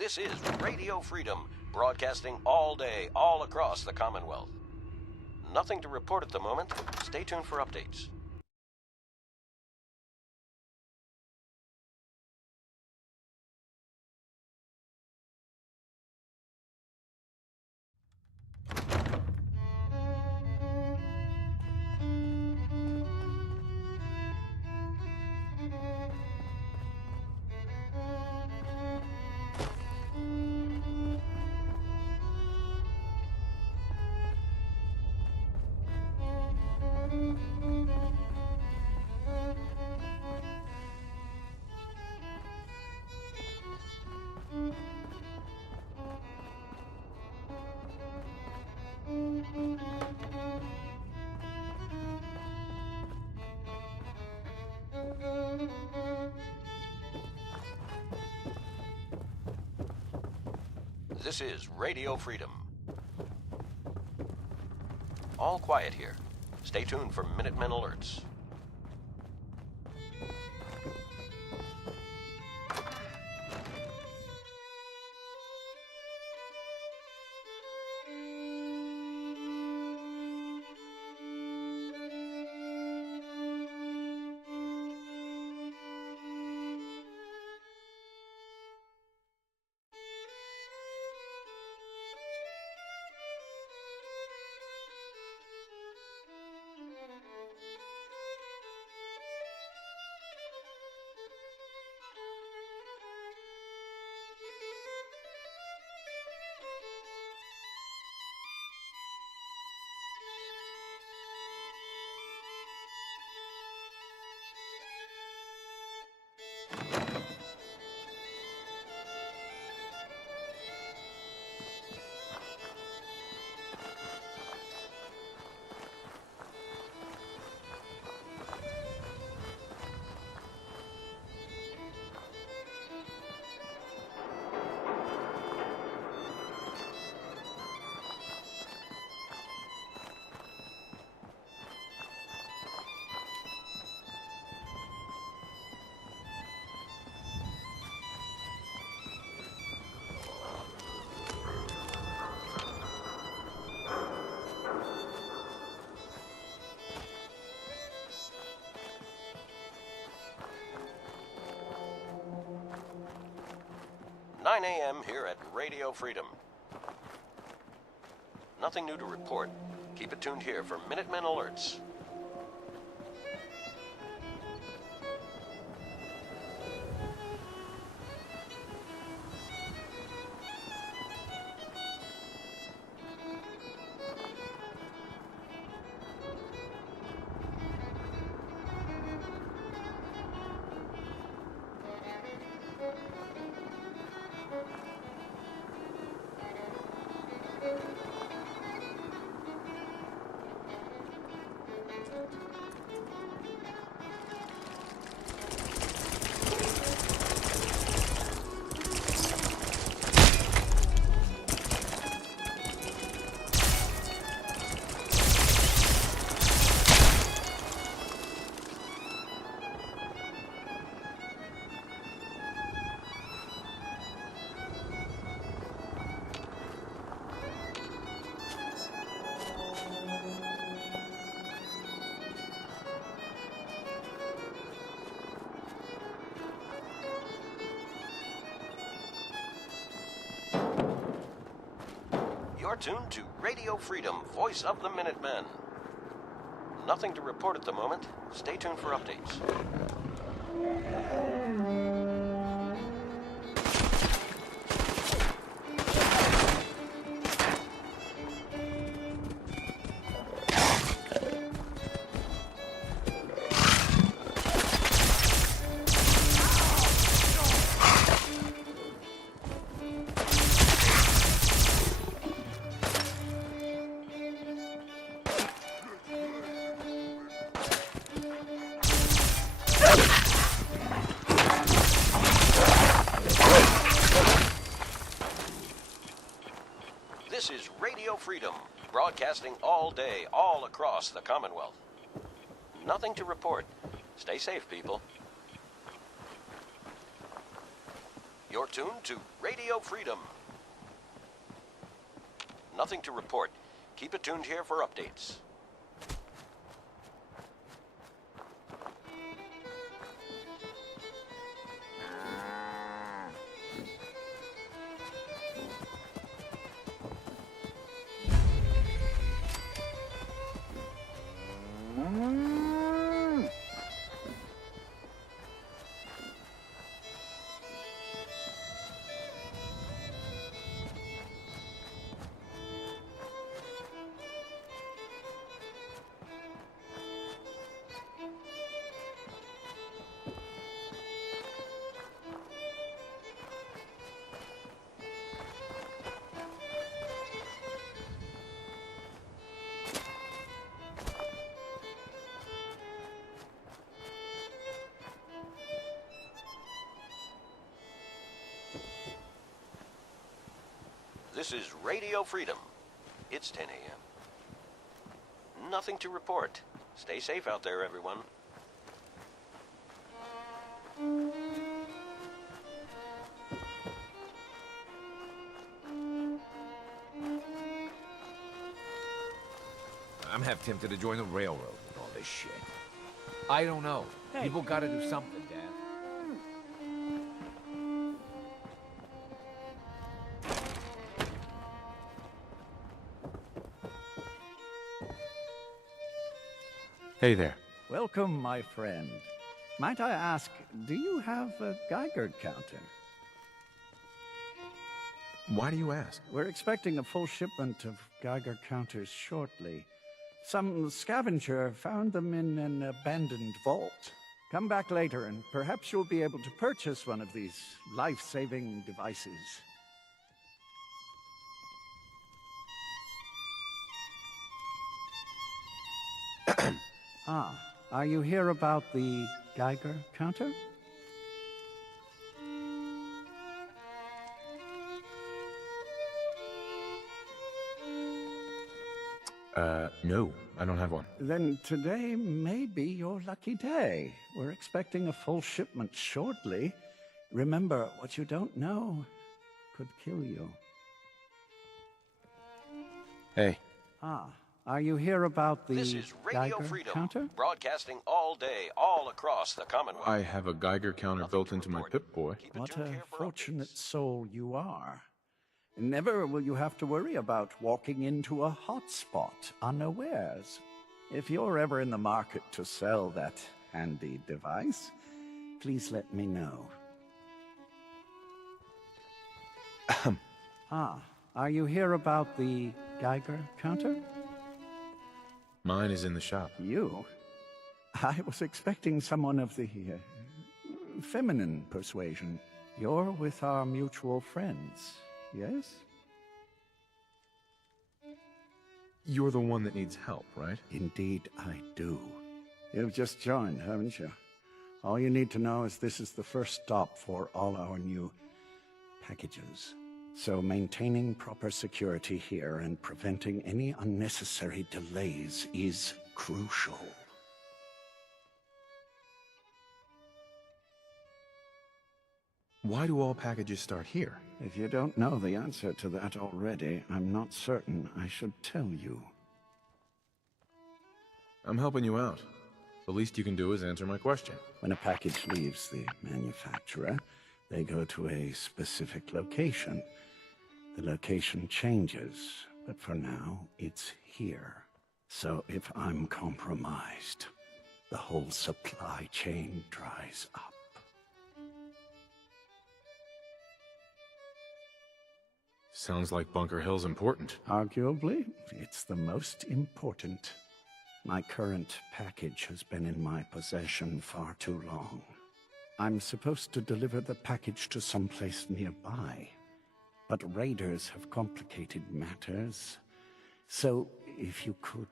This is Radio Freedom, broadcasting all day, all across the Commonwealth. Nothing to report at the moment. Stay tuned for updates. This is Radio Freedom. All quiet here. Stay tuned for Minutemen alerts. "9 a.m. here at Radio Freedom. Nothing new to report. Keep it tuned here for Minutemen alerts. You're tuned to Radio Freedom, voice of the Minutemen. Nothing to report at the moment. Stay tuned for updates. This is Radio Freedom, broadcasting all day, all across the Commonwealth. Nothing to report. Stay safe, people. You're tuned to Radio Freedom. Nothing to report. Keep it tuned here for updates. This is Radio Freedom. It's 10 a.m. Nothing to report. Stay safe out there, everyone. I'm half tempted to join the railroad with all this shit. I don't know. Hey. People gotta do something, Dad. Hey there. Welcome, my friend. Might I ask, do you have a Geiger counter? Why do you ask? We're expecting a full shipment of Geiger counters shortly. Some scavenger found them in an abandoned vault. Come back later and perhaps you'll be able to purchase one of these life-saving devices. Are you here about the Geiger counter? No, I don't have one. Then today may be your lucky day. We're expecting a full shipment shortly. Remember, what you don't know could kill you. Hey. Are you here about the This is Radio Geiger Freedom, counter? broadcasting all day, all across the Commonwealth. I have a Geiger counter Nothing built to into my report. Pip-Boy. Keep it What tuned a here for fortunate updates. soul you are. Never will you have to worry about walking into a hotspot unawares. If you're ever in the market to sell that handy device, please let me know. Are you here about the Geiger counter? Mine is in the shop. You? I was expecting someone of the feminine persuasion. You're with our mutual friends, yes? You're the one that needs help, right? Indeed I do. You've just joined, haven't you? All you need to know is this is the first stop for all our new packages. So maintaining proper security here and preventing any unnecessary delays is crucial. Why do all packages start here? If you don't know the answer to that already, I'm not certain I should tell you. I'm helping you out. The least you can do is answer my question. When a package leaves the manufacturer, they go to a specific location. The location changes, but for now, it's here. So if I'm compromised, the whole supply chain dries up. Sounds like Bunker Hill's important. Arguably, it's the most important. My current package has been in my possession far too long. I'm supposed to deliver the package to someplace nearby, but raiders have complicated matters. So, if you could...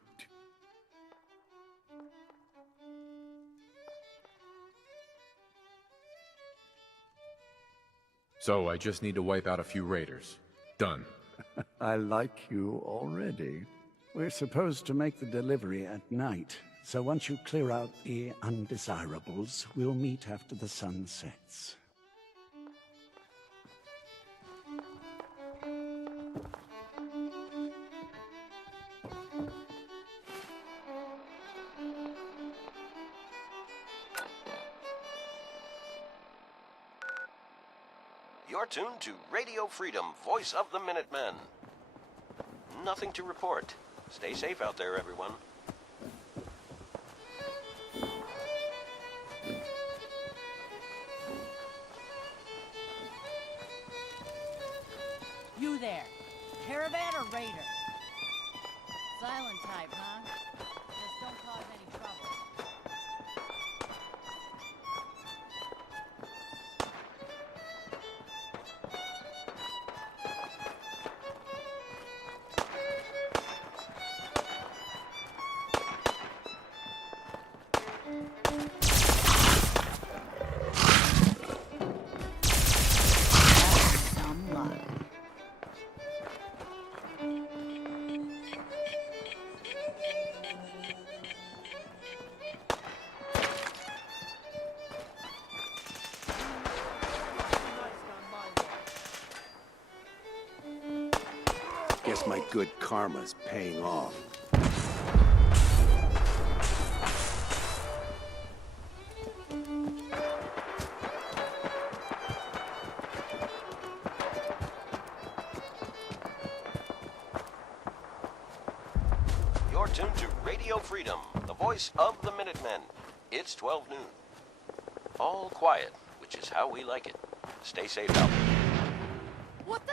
So I just need to wipe out a few raiders. Done. I like you already. We're supposed to make the delivery at night, so once you clear out the undesirables, we'll meet after the sun sets. You're tuned to Radio Freedom, voice of the Minutemen. Nothing to report. Stay safe out there, everyone. You there, caravan or raider? Silent type, huh? Just don't cause any trouble. Some luck. Guess my good karma's paying off. You're tuned to Radio Freedom, the voice of the Minutemen. It's 12 noon. All quiet, which is how we like it. Stay safe out there. What the?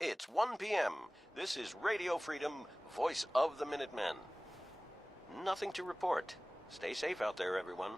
It's 1 p.m. This is Radio Freedom, voice of the Minutemen. Nothing to report. Stay safe out there, everyone.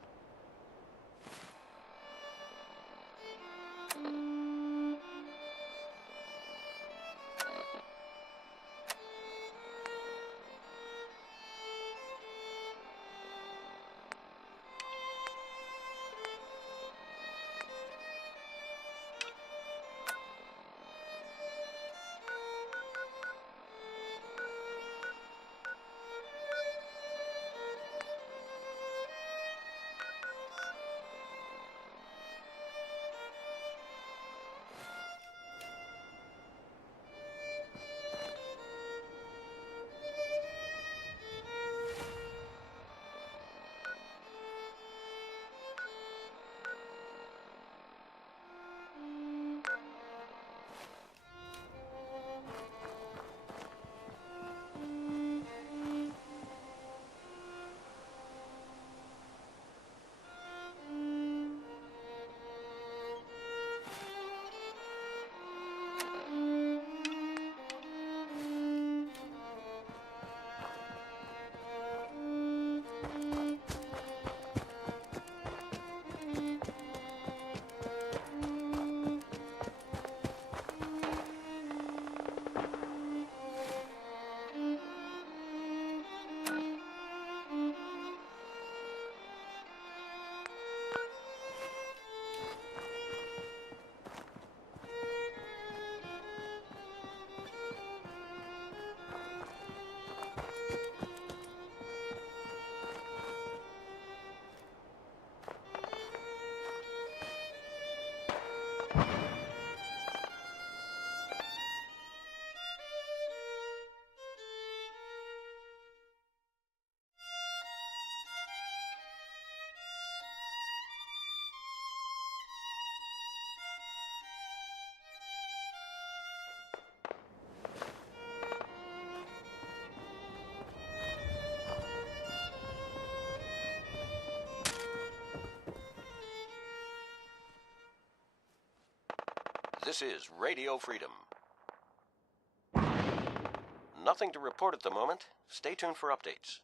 This is Radio Freedom. Nothing to report at the moment. Stay tuned for updates.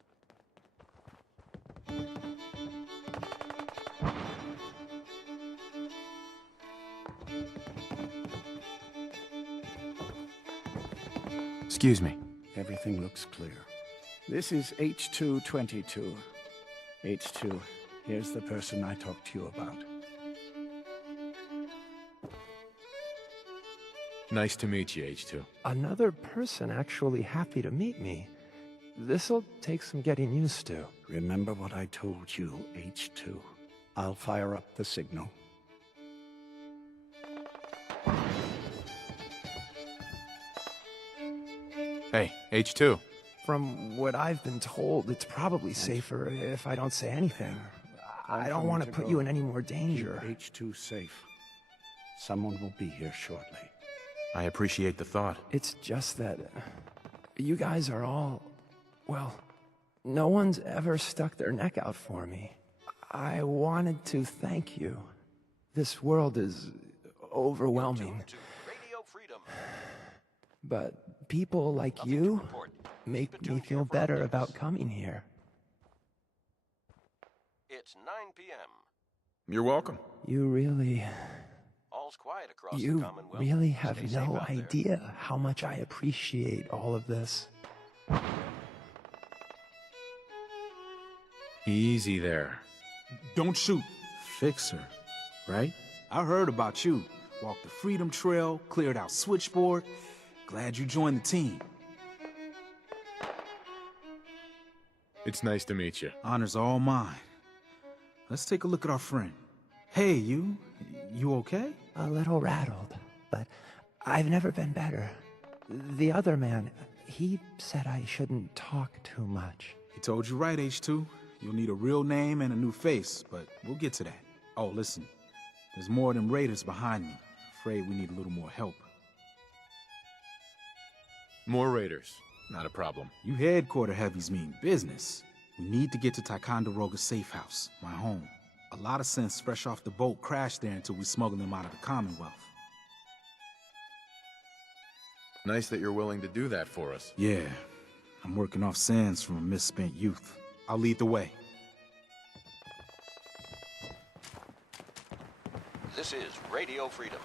Excuse me. Everything looks clear. This is H222. H2, here's the person I talked to you about. Nice to meet you, H2. Another person actually happy to meet me. This'll take some getting used to. Remember what I told you, H2. I'll fire up the signal. Hey, H2. From what I've been told, it's probably safer if I don't say anything. I don't want to put you in any more danger. Keep H2 safe. Someone will be here shortly. I appreciate the thought. It's just that you guys are all, well, no one's ever stuck their neck out for me. I wanted to thank you. This world is overwhelming, To Radio Freedom. but people like Nothing to you report. make Keep it me tuned feel here for better updates. about coming here. It's 9 p.m. You're welcome. You really, All's quiet across the you Commonwealth. really have Stay safe no out there. idea how much I appreciate all of this. Easy there. Don't shoot. Fixer, right? I heard about you. Walked the Freedom Trail, cleared out Switchboard. Glad you joined the team. It's nice to meet you. Honor's all mine. Let's take a look at our friend. Hey, you okay? A little rattled, but I've never been better. The other man, he said I shouldn't talk too much. He told you right, H2. You'll need a real name and a new face, but we'll get to that. Oh, listen. There's more than raiders behind me. Afraid we need a little more help. More raiders. Not a problem. You headquarter heavies mean business. We need to get to Ticonderoga's safe house, my home. A lot of sense fresh off the boat crashed there until we smuggled them out of the Commonwealth. Nice that you're willing to do that for us. Yeah, I'm working off sands from a misspent youth. I'll lead the way. This is Radio Freedom.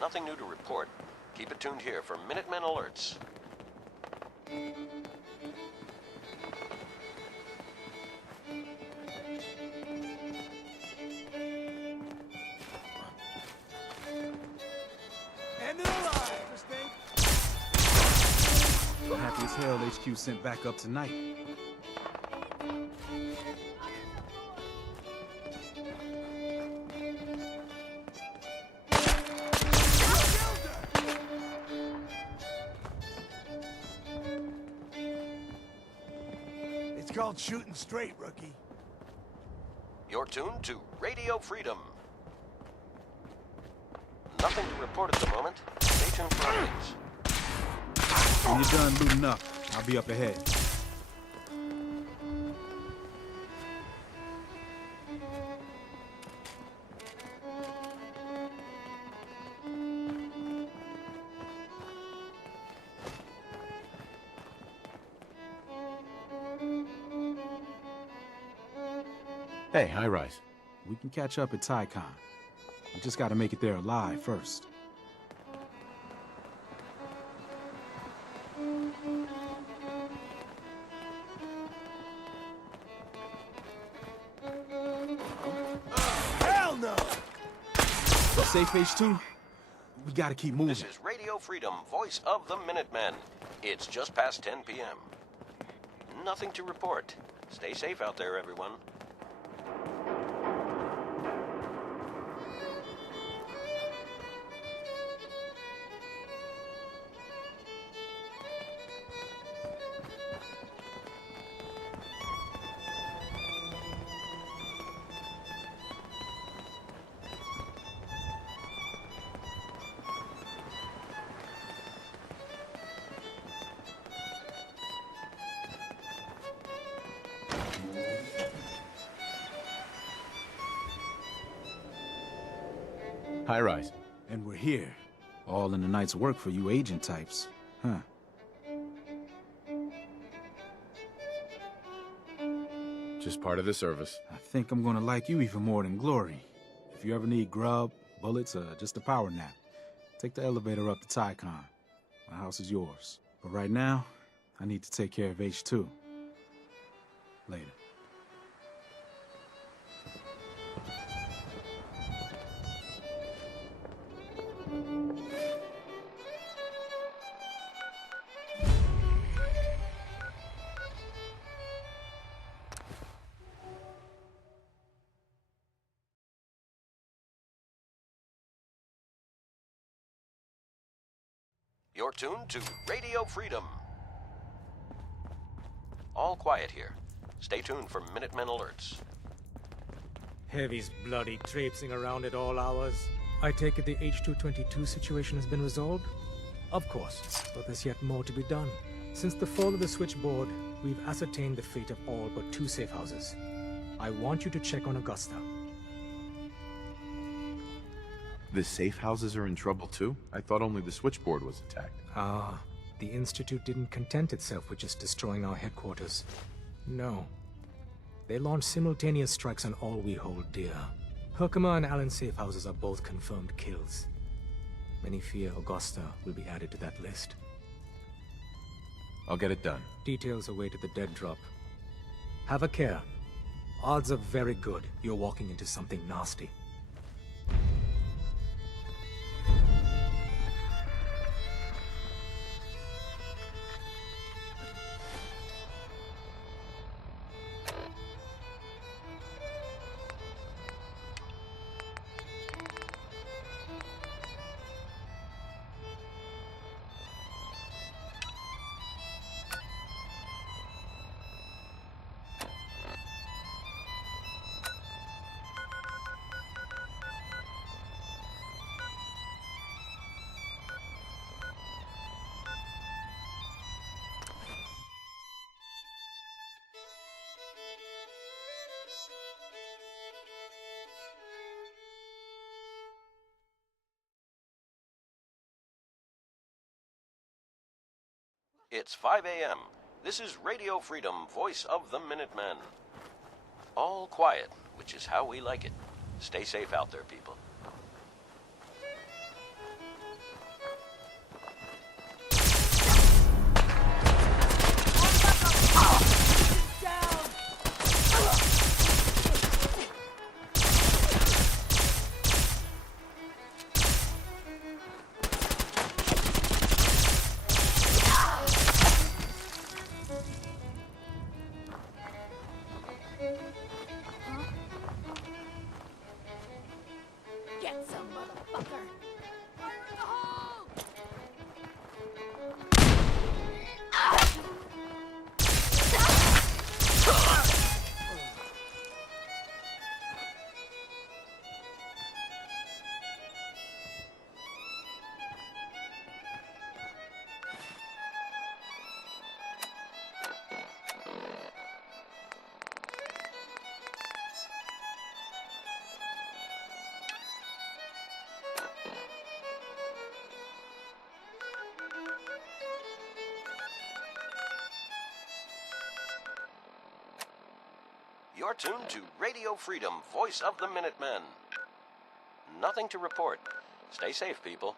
Nothing new to report. Keep it tuned here for Minutemen alerts. I'm happy as hell HQ sent back up tonight. It's called shooting straight, rookie. You're tuned to Radio Freedom. Nothing to report at the moment. Stay tuned for updates. When you're done looting up, I'll be up ahead. Hey, High Rise. We can catch up at Tycon. We just gotta make it there alive first. Hell no! You safe, H2? We gotta keep moving. This is Radio Freedom, voice of the Minutemen. It's just past 10 p.m. Nothing to report. Stay safe out there, everyone. High rise. And we're here. All in the night's work for you agent types. Huh. Just part of the service. I think I'm gonna like you even more than Glory. If you ever need grub, bullets, or just a power nap, take the elevator up to Tycon. My house is yours. But right now, I need to take care of H2. Later. You're tuned to Radio Freedom. All quiet here. Stay tuned for Minutemen alerts. Heavy's bloody traipsing around at all hours. I take it the H-222 situation has been resolved? Of course, but there's yet more to be done. Since the fall of the switchboard, we've ascertained the fate of all but 2 safe houses. I want you to check on Augusta. The safe houses are in trouble too? I thought only the switchboard was attacked. The Institute didn't content itself with just destroying our headquarters. No. They launched simultaneous strikes on all we hold dear. Herkimer and Allen's safe houses are both confirmed kills. Many fear Augusta will be added to that list. I'll get it done. Details await at the dead drop. Have a care. Odds are very good you're walking into something nasty. It's 5 a.m. This is Radio Freedom, voice of the Minutemen. All quiet, which is how we like it. Stay safe out there, people. Get some, motherfucker! Fire in the hole! You're tuned to Radio Freedom, voice of the Minutemen. Nothing to report. Stay safe, people.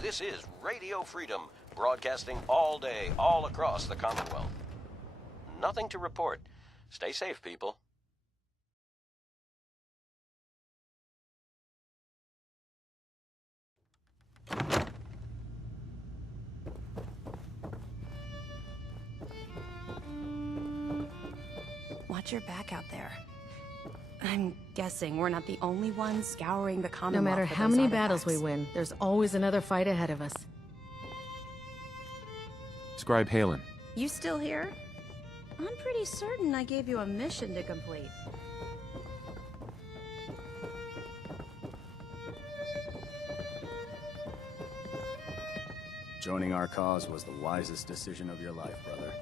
This is Radio Freedom, broadcasting all day, all across the Commonwealth. Nothing to report. Stay safe, people. Watch your back out there. I'm guessing we're not the only ones scouring the Commonwealth. No matter for how those many battles artifacts. we win, there's always another fight ahead of us. Scribe Halen. You still here? I'm pretty certain I gave you a mission to complete. Joining our cause was the wisest decision of your life, brother.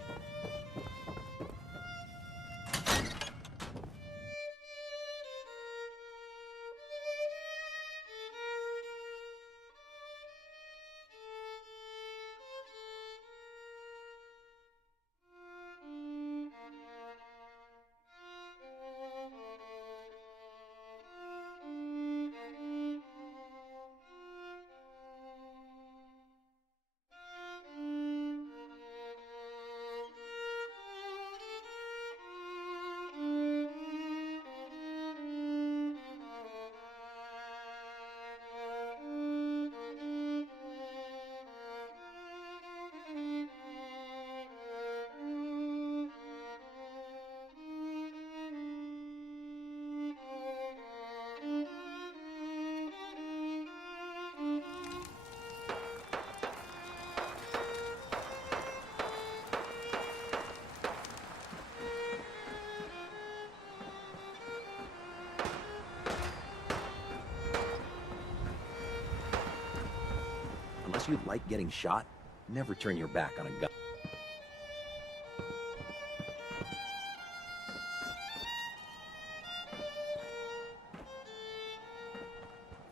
Unless you like getting shot, never turn your back on a gun.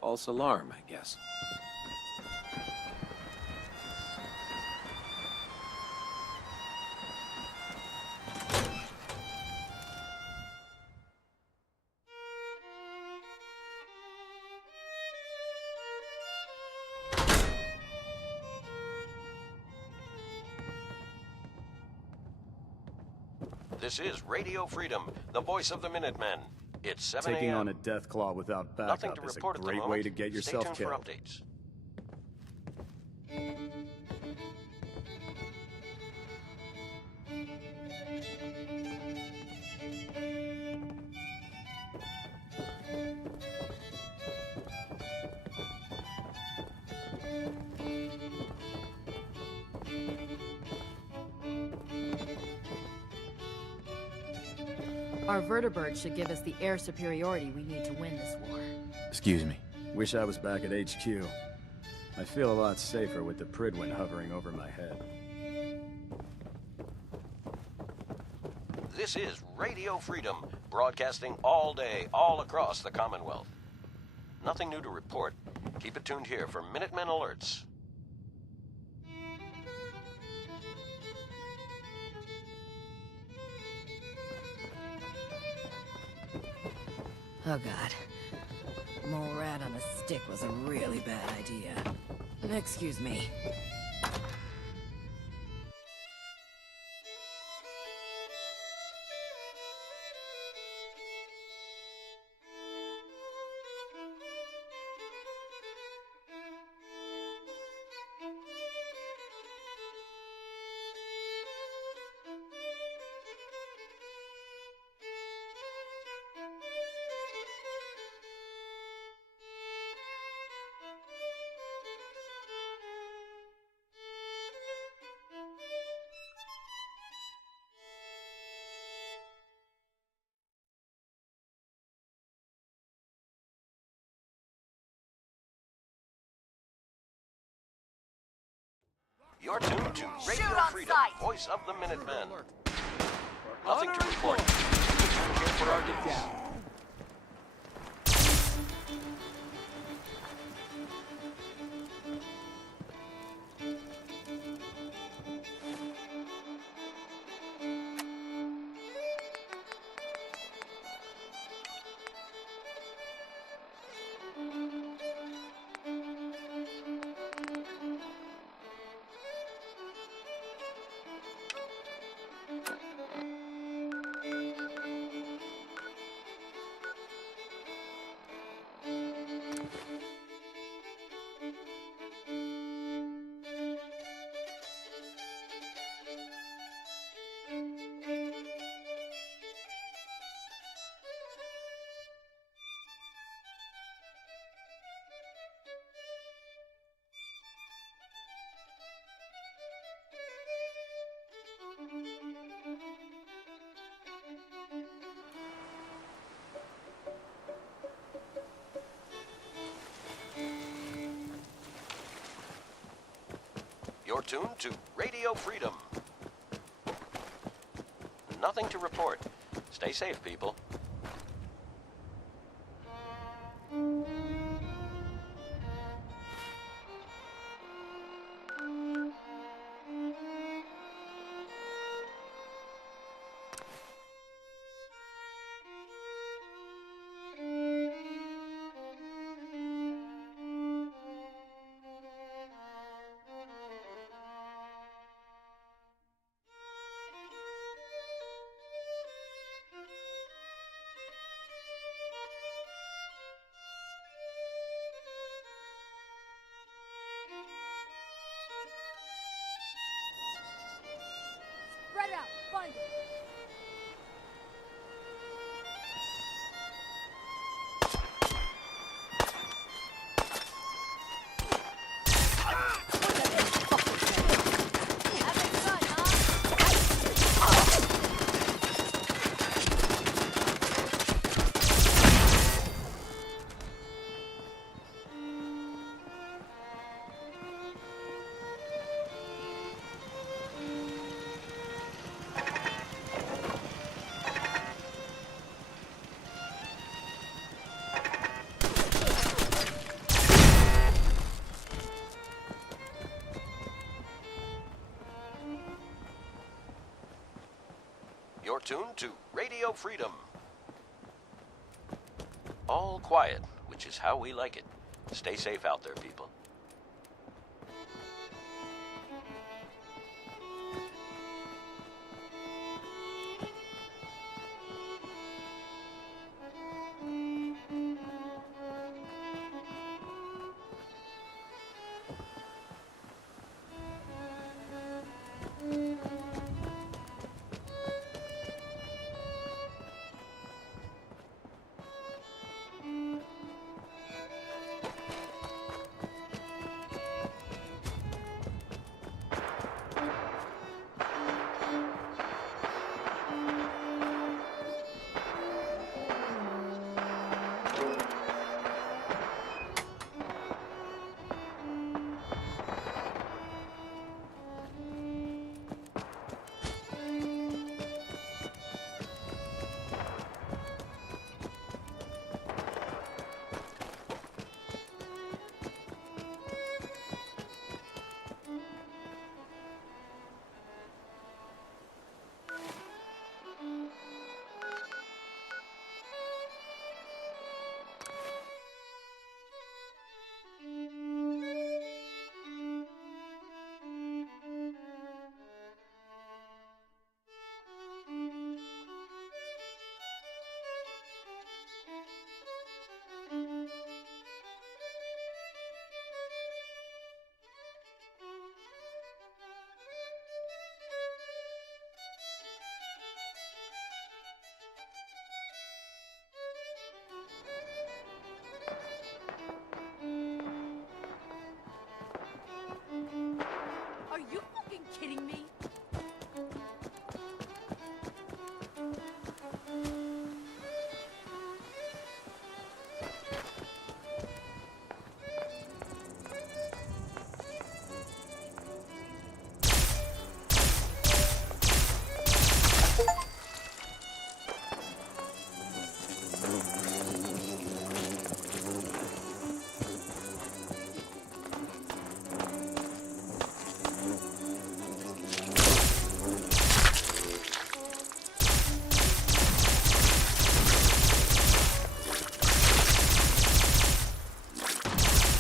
False alarm, I guess. This is Radio Freedom, the voice of the Minutemen. It's 7 Taking a.m. on a death claw without Nothing backup to is a report at the great moment. way to get yourself Stay tuned killed. for updates. Our vertibird should give us the air superiority we need to win this war. Excuse me. Wish I was back at HQ. I feel a lot safer with the Pridwin hovering over my head. This is Radio Freedom, broadcasting all day, all across the Commonwealth. Nothing new to report. Keep it tuned here for Minutemen alerts. Oh god. Mole rat on a stick was a really bad idea. Excuse me. You're tuned to Radio Freedom, voice of the Minutemen. Nothing to report. Keep it tuned here for updates. You're tuned to Radio Freedom. Nothing to report. Stay safe, people. Spread out, find it. You're tuned to Radio Freedom. All quiet, which is how we like it. Stay safe out there, people. Are you fucking kidding me?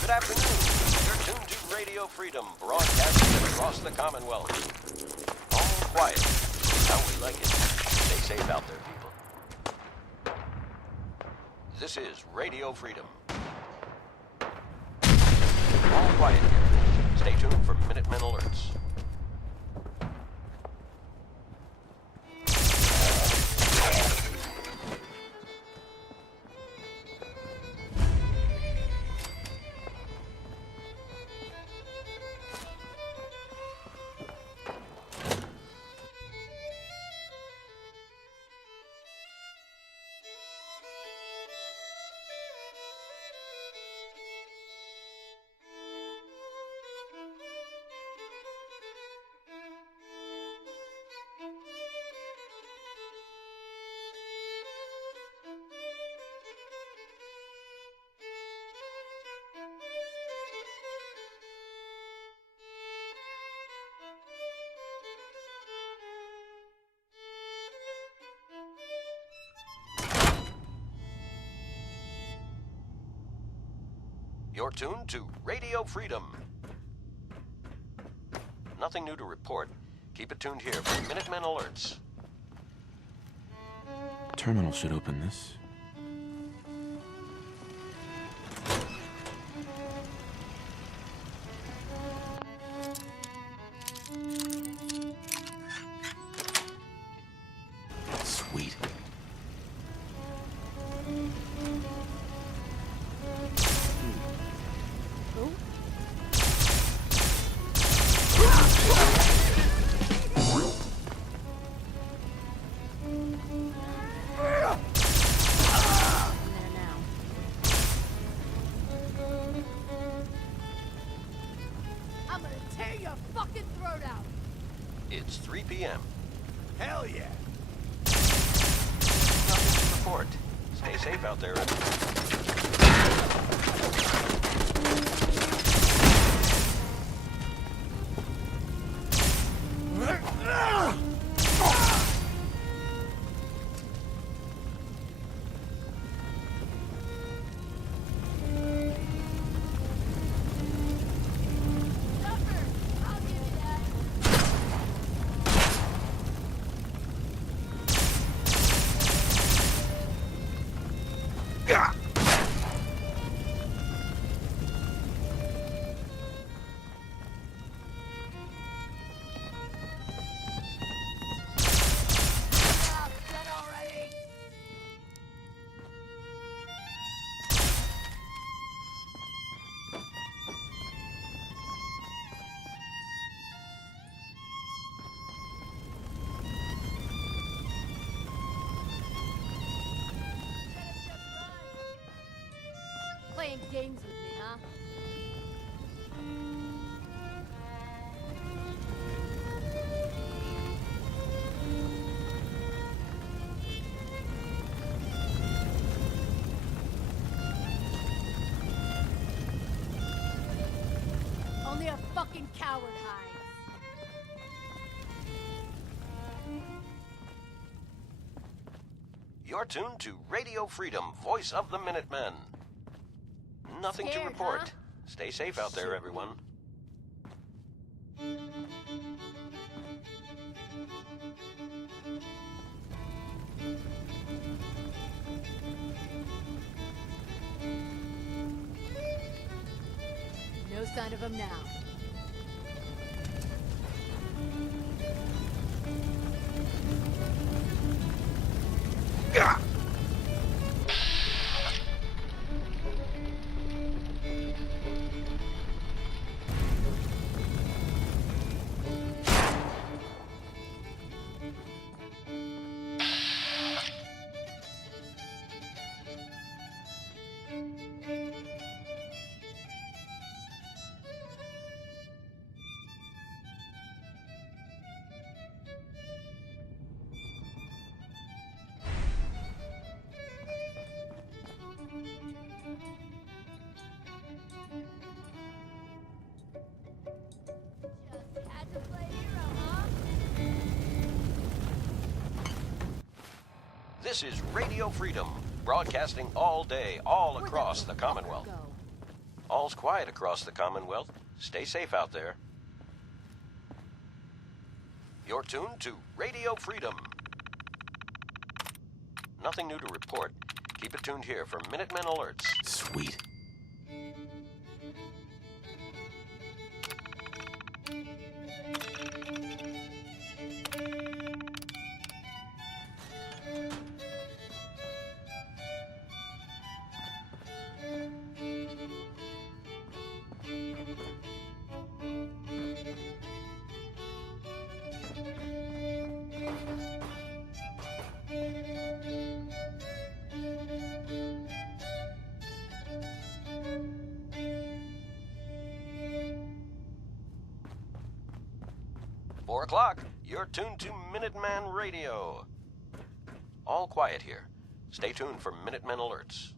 Good afternoon. You're tuned to Radio Freedom, broadcasting across the Commonwealth. All quiet. How we like it. Stay safe out there, people. This is Radio Freedom. All quiet here. Stay tuned for Minutemen alerts. You're tuned to Radio Freedom. Nothing new to report. Keep it tuned here for Minutemen alerts. Terminal should open this. Sweet. I'm gonna tear your fucking throat out. It's 3 p.m. Hell yeah. Nothing to report. Stay safe out there. Suffer. I'll give you that. Ah, dead already. Playing games with me, huh? Only a fucking coward hides. You're tuned to Radio Freedom, voice of the Minutemen. Nothing to Scared, report. huh? Stay safe out there, everyone. No sign of him now. Just had to play hero, huh? This is Radio Freedom, broadcasting all day, all Where'd that across the motherfucker Commonwealth. go? All's quiet across the Commonwealth. Stay safe out there. You're tuned to Radio Freedom. Nothing new to report. Keep it tuned here for Minutemen alerts. Sweet. Four o'clock. You're tuned to Minuteman Radio. All quiet here. Stay tuned for Minutemen alerts.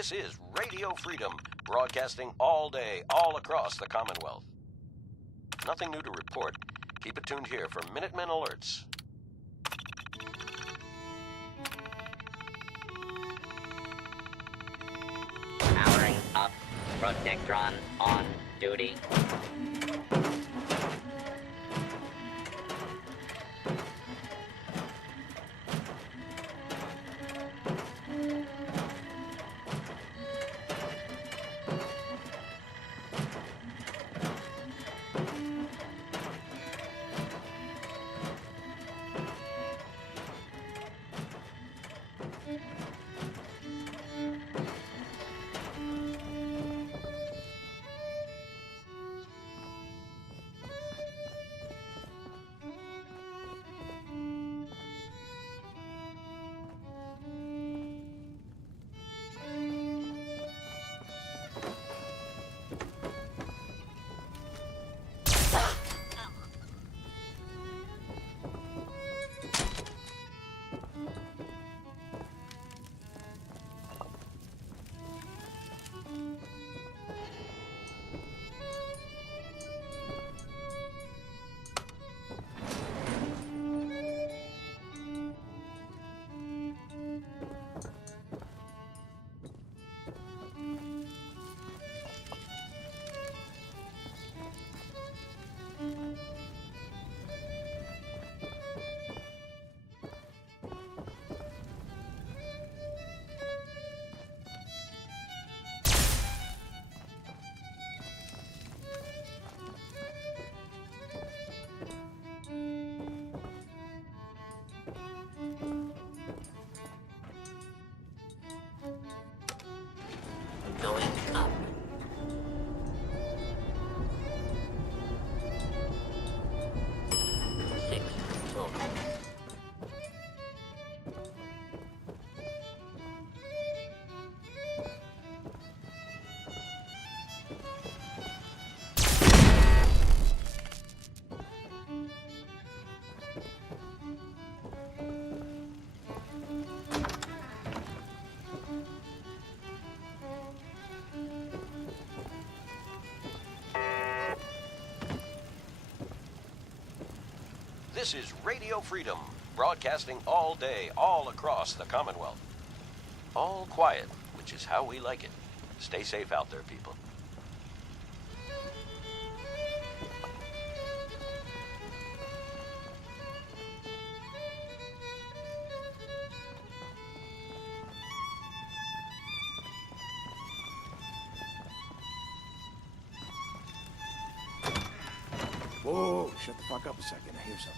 This is Radio Freedom, broadcasting all day, all across the Commonwealth. Nothing new to report. Keep it tuned here for Minutemen alerts. Powering up. Protectron on duty. Going up. Six total. This is Radio Freedom, broadcasting all day, all across the Commonwealth. All quiet, which is how we like it. Stay safe out there, people. Whoa, shut the fuck up a second. I hear something.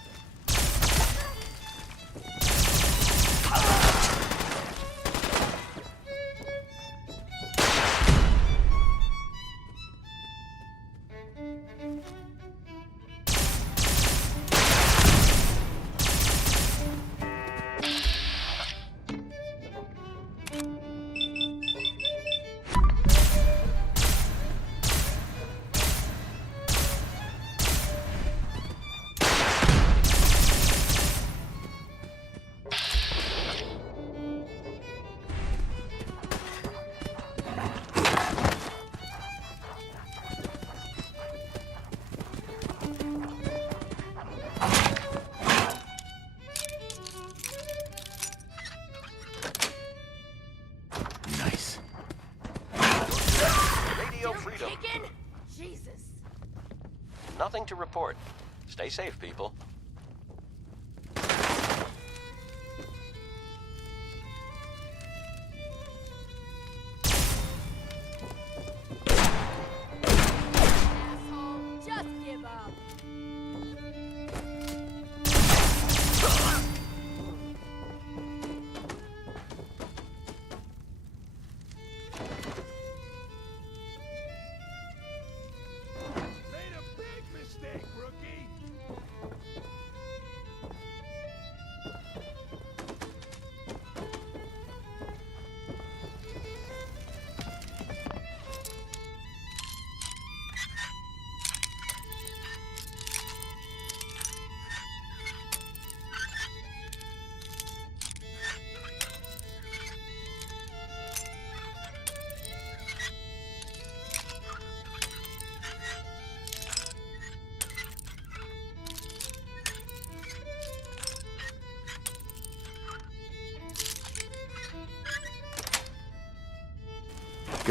Nice. Radio Freedom. Chicken? Jesus. Nothing to report. Stay safe, people. Asshole, just give up. Made a big mistake, rookie.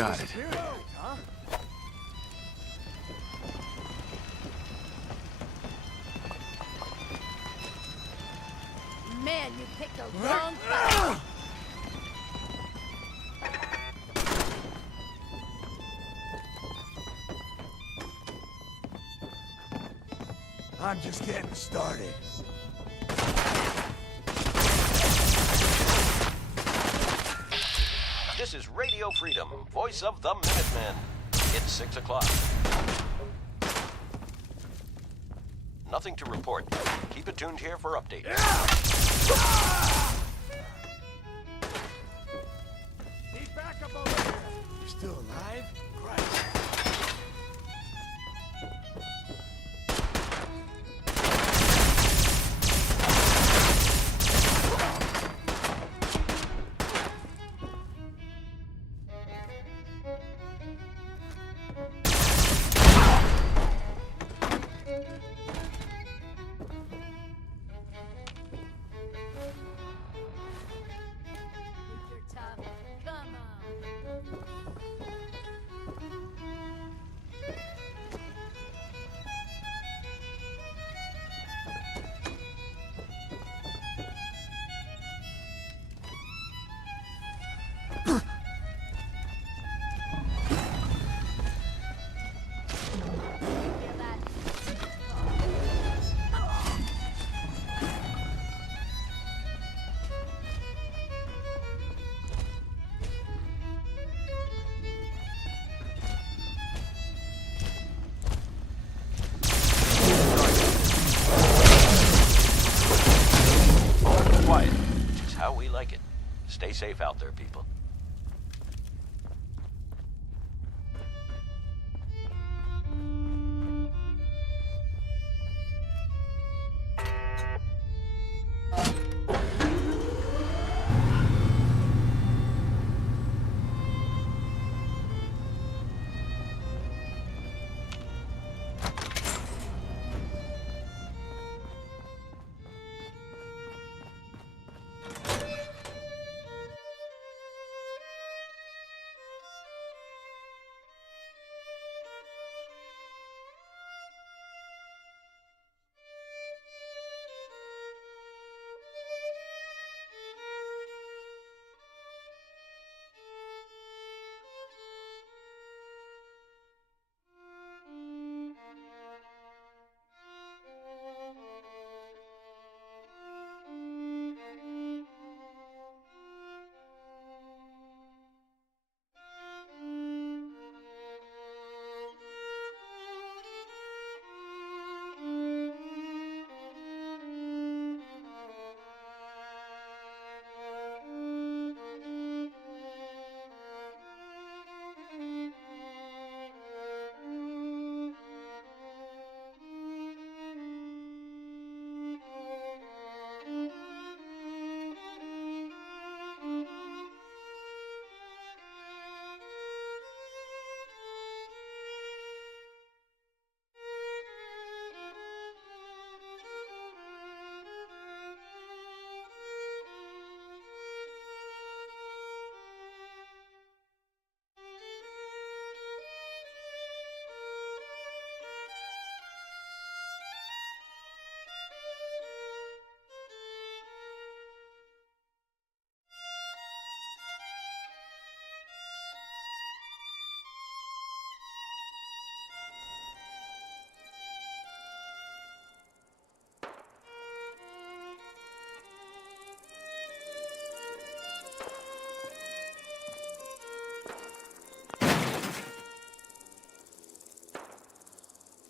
got it. Huh? Man, you picked the wrong fight. I'm just getting started. This is Radio Freedom, voice of the Minutemen. It's 6 o'clock. Nothing to report. Keep it tuned here for updates. He's back up over here. You're still alive? Christ. You're tough. Come on. Feel that? Quiet, which is how we like it. Stay safe out there, people.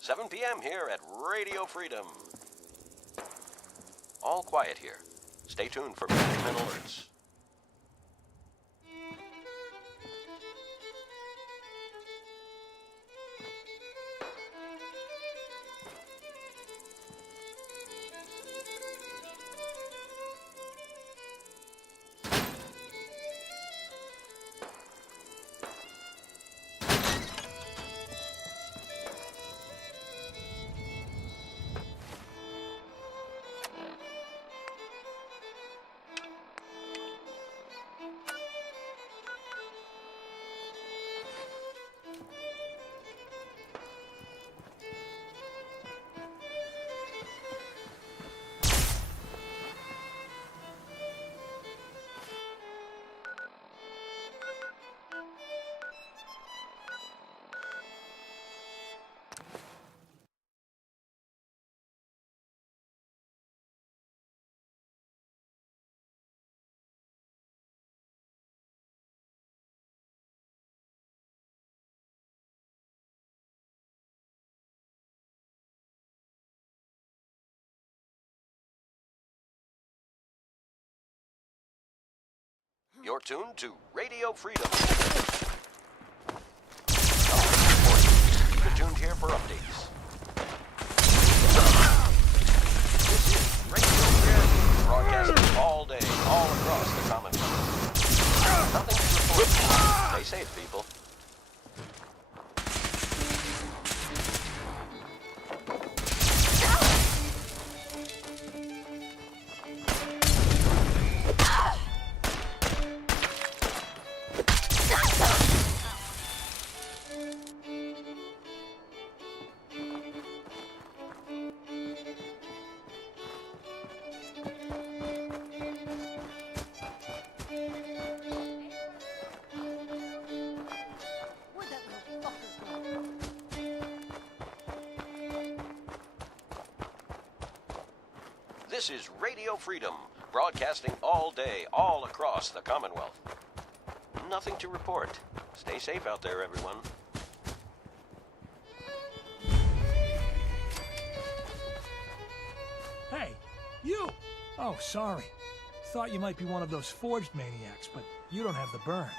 "7 p.m. here at Radio Freedom. All quiet here. Stay tuned for Minutemen alerts. You're tuned to Radio Freedom. Keep tuned here for updates. This is Radio Freedom, broadcasting all day, all across the Commonwealth. Nothing to report. Stay safe, people. This is Radio Freedom, broadcasting all day, all across the Commonwealth. Nothing to report. Stay safe out there, everyone. Hey, you! Oh, sorry. Thought you might be one of those forged maniacs, but you don't have the burns.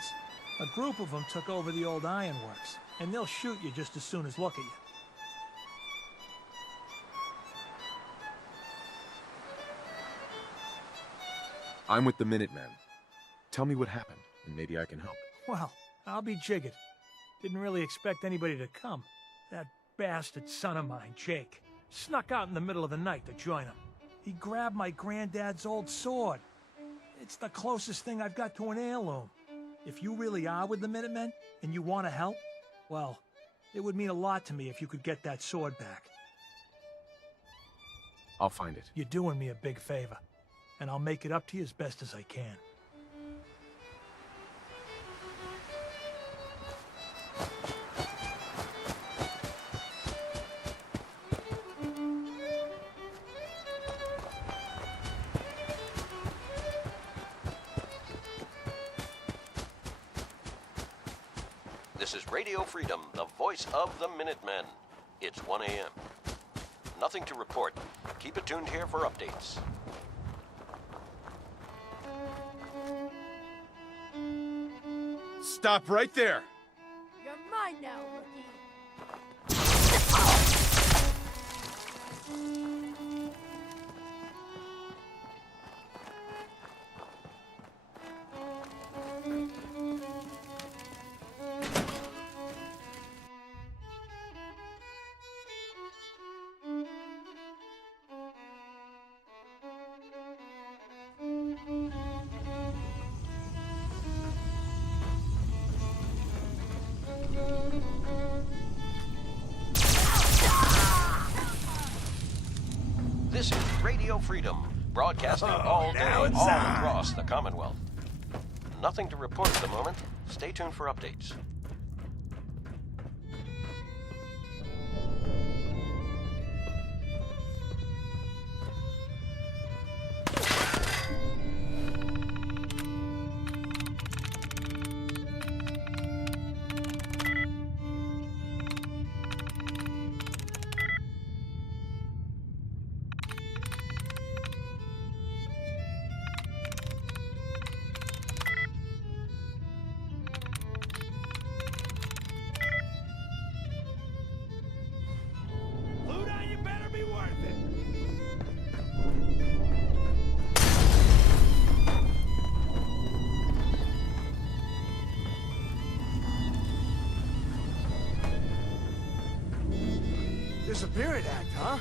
A group of them took over the old ironworks, and they'll shoot you just as soon as look at you. I'm with the Minutemen. Tell me what happened, and maybe I can help. Well, I'll be jiggered. Didn't really expect anybody to come. That bastard son of mine, Jake, snuck out in the middle of the night to join him. He grabbed my granddad's old sword. It's the closest thing I've got to an heirloom. If you really are with the Minutemen, and you want to help, well, it would mean a lot to me if you could get that sword back. I'll find it. You're doing me a big favor, and I'll make it up to you as best as I can. This is Radio Freedom, the voice of the Minutemen. It's 1 a.m. Nothing to report. Keep it tuned here for updates. Stop right there! You're mine now, rookie. This is Radio Freedom, broadcasting all day, all across the Commonwealth. Nothing to report at the moment. Stay tuned for updates. Luda, you better be worth it! Disappearing act, huh?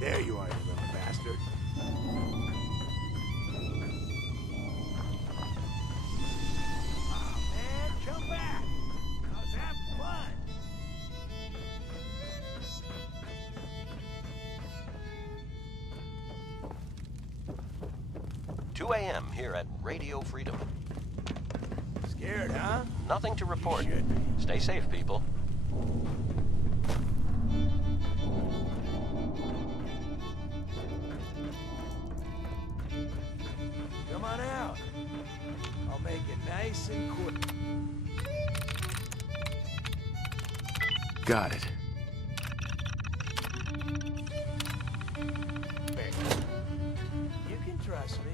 There you are, you little bastard. Oh, man, come back. I was having fun. 2 a.m. here at Radio Freedom. Scared, huh? Nothing to report. Stay safe, people. Come on out. I'll make it nice and quick. Got it. You can trust me.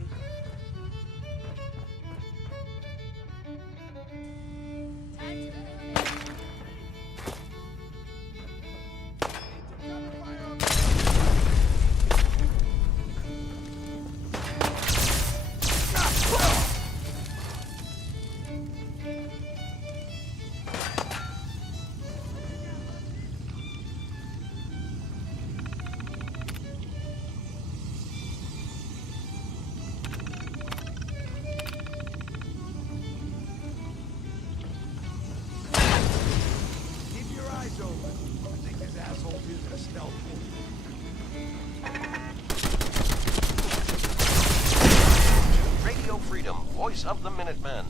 Radio Freedom, voice of the Minutemen.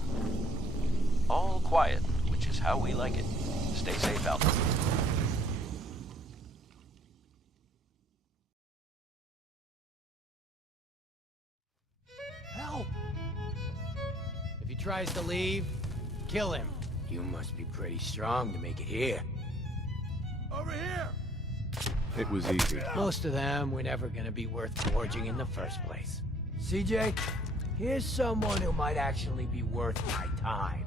All quiet, which is how we like it. Stay safe out there. Help! If he tries to leave, kill him. You must be pretty strong to make it here. Over here! It was easy. Most of them were never gonna be worth forging in the first place. CJ, here's someone who might actually be worth my time.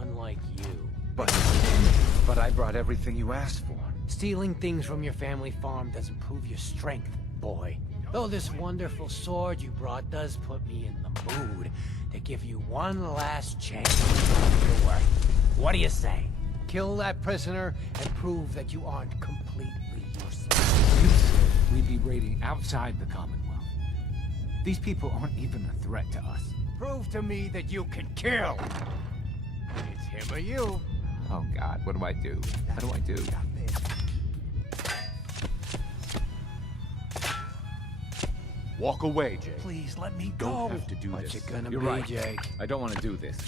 Unlike you. But I brought everything you asked for. Stealing things from your family farm doesn't prove your strength, boy. Though this wonderful sword you brought does put me in the mood to give you one last chance to prove your worth. What do you say? Kill that prisoner and prove that you aren't completely useless. You said we'd be raiding outside the Commonwealth. These people aren't even a threat to us. Prove to me that you can kill. It's him or you. Oh God, what do I do? How do I do? Walk away, Jake. Please, let me go. Don't have to do What's this. it gonna You're be, right. Jake? I don't want to do this.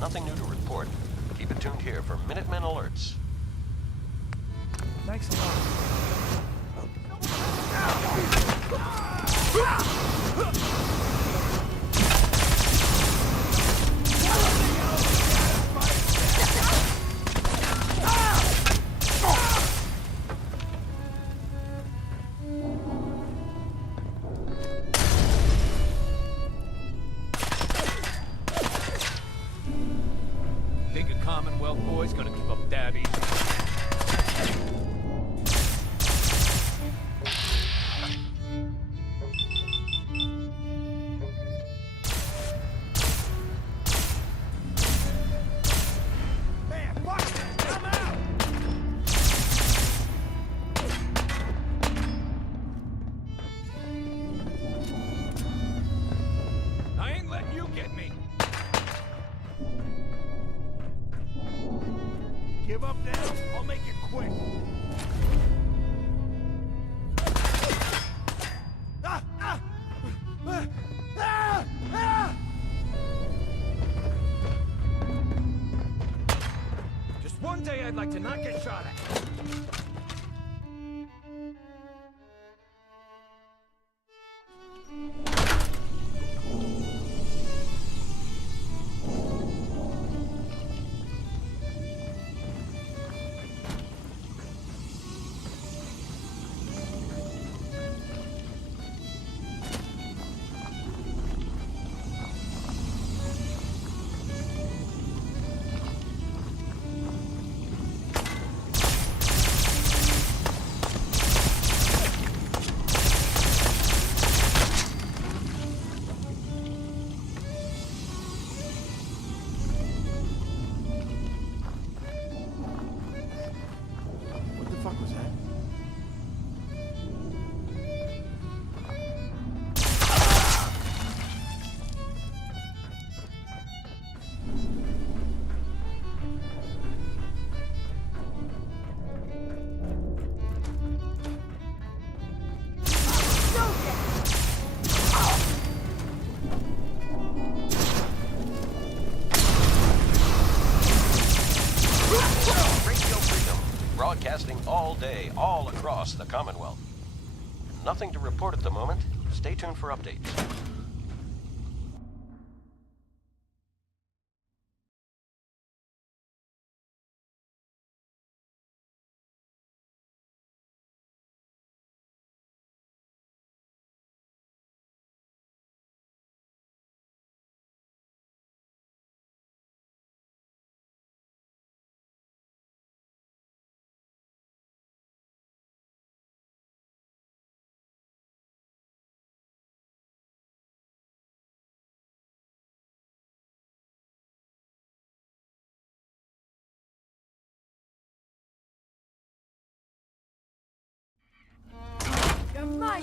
Nothing new to report. Keep it tuned here for Minutemen alerts. Thanks a lot. Think a Commonwealth boy's gonna give up that easy? Man, fuck it! I'm out! I ain't letting you get me. Give up now, I'll make it quick. Ah! Ah! Ah! Ah! Ah! Just one day I'd like to not get shot at. across the Commonwealth. Nothing to report at the moment. Stay tuned for updates. You're mine!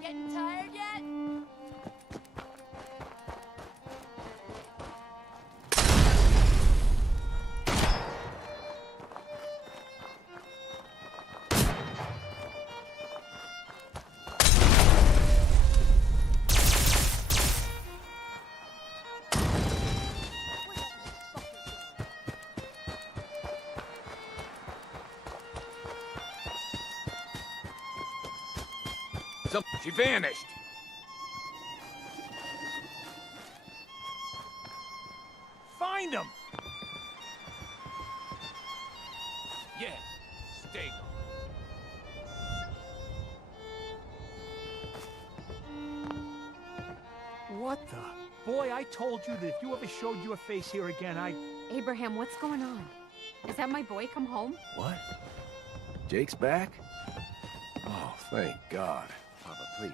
Getting tired yet? She vanished. Find him! Yeah, stay gone. What the? Boy, I told you that if you ever showed your face here again, Abraham, what's going on? Is that my boy come home? What? Jake's back? Oh, thank God. Papa, please.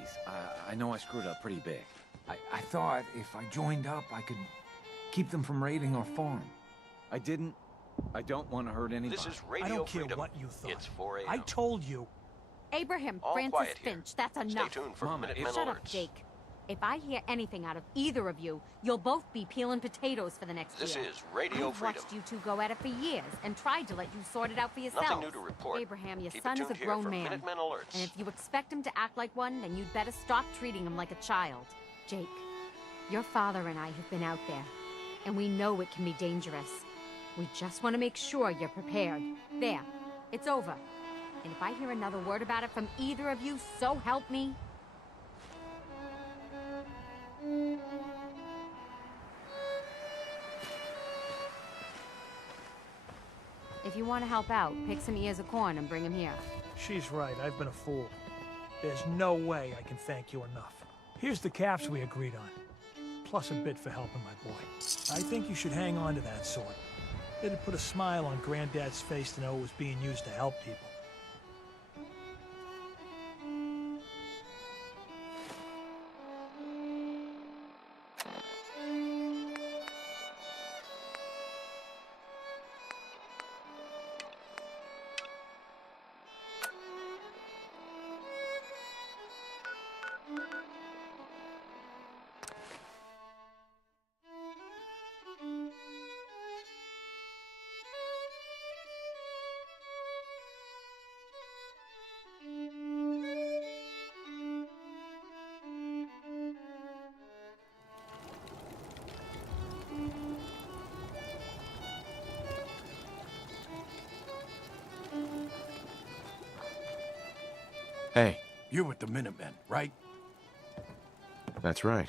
I know I screwed up pretty big. I thought if I joined up, I could keep them from raiding our farm. I didn't. I don't want to hurt anybody. This is Radio I don't care Freedom. what you thought. It's 4 a.m. I told you. Abraham, All Francis quiet here. Finch, that's enough. Stay tuned for Mama, Minutemen Shut up, alerts. Jake. If I hear anything out of either of you, you'll both be peeling potatoes for the next This year. is Radio I've Freedom. watched you two go at it for years and tried to let you sort it out for yourselves. Nothing new to report. Abraham, your Keep it son is a tuned here grown for man. Minutemen alerts. And if you expect him to act like one, then you'd better stop treating him like a child. Jake, your father and I have been out there, and we know it can be dangerous. We just want to make sure you're prepared. There, it's over. And if I hear another word about it from either of you, so help me. If you want to help out, pick some ears of corn and bring them here. She's right, I've been a fool. There's no way I can thank you enough. Here's the caps we agreed on, plus a bit for helping my boy. I think you should hang on to that sword. It'd put a smile on Granddad's face to know it was being used to help people. Hey, You're with the Minutemen, right? that's right.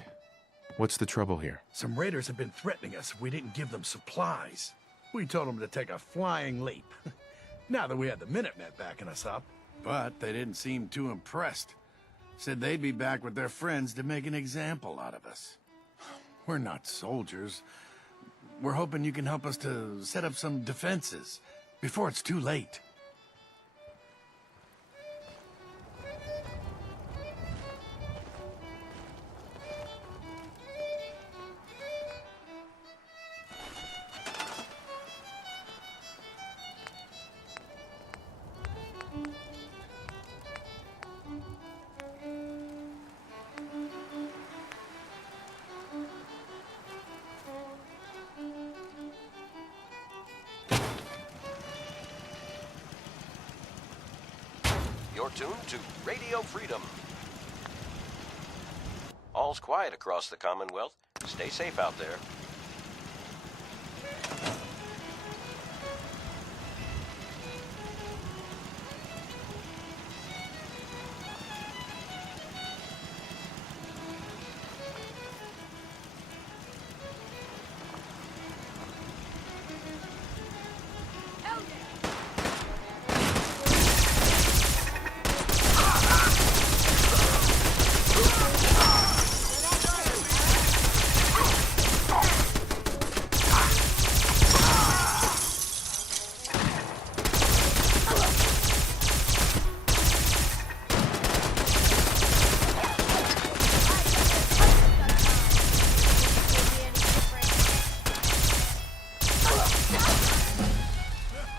What's the trouble here? Some raiders have been threatening us if we didn't give them supplies. We told them to take a flying leap. Now that we had the Minutemen backing us up. But they didn't seem too impressed. Said they'd be back with their friends to make an example out of us. We're not soldiers. We're hoping you can help us to set up some defenses before it's too late. You're tuned to Radio Freedom. All's quiet across the Commonwealth. Stay safe out there.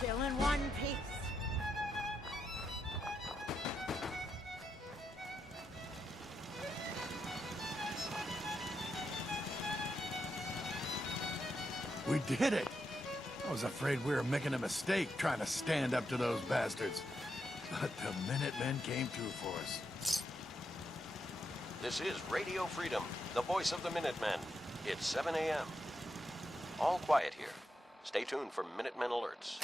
Still in one piece. We did it! I was afraid we were making a mistake trying to stand up to those bastards. But the Minutemen came through for us. This is Radio Freedom, the voice of the Minutemen. It's 7 a.m. All quiet here. Stay tuned for Minutemen alerts.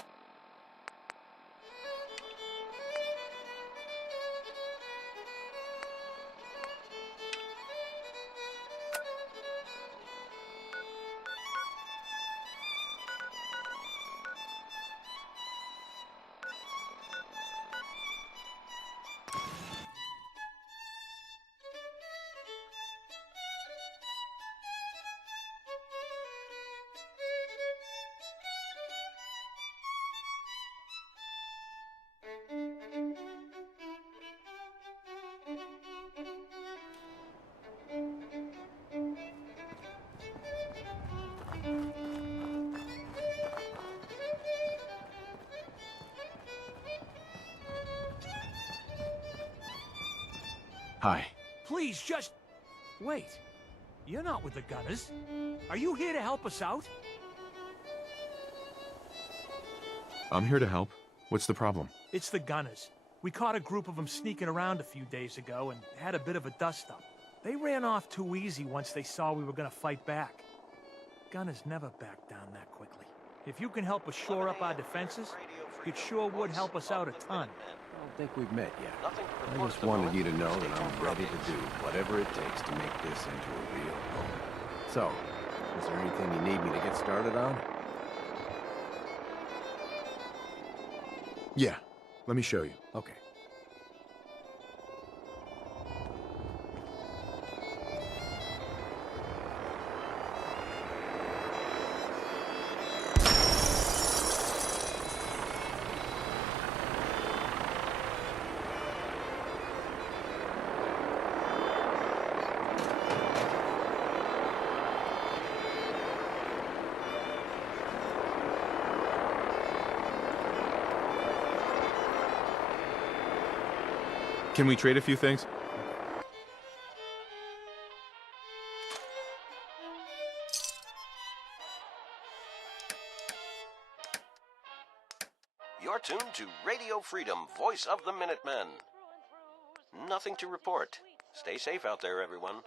Hi. Please, just... Wait. You're not with the Gunners. Are you here to help us out? I'm here to help. What's the problem? It's the Gunners. We caught a group of them sneaking around a few days ago and had a bit of a dust-up. They ran off too easy once they saw we were gonna fight back. Gunners never back down that quickly. If you can help us shore up our defenses, it sure would help us out a ton. I don't think we've met yet. I just wanted you to know that I'm ready to do whatever it takes to make this into a real home. So, is there anything you need me to get started on? Yeah. Let me show you. Okay. Can we trade a few things? You're tuned to Radio Freedom, voice of the Minutemen. Nothing to report. Stay safe out there, everyone.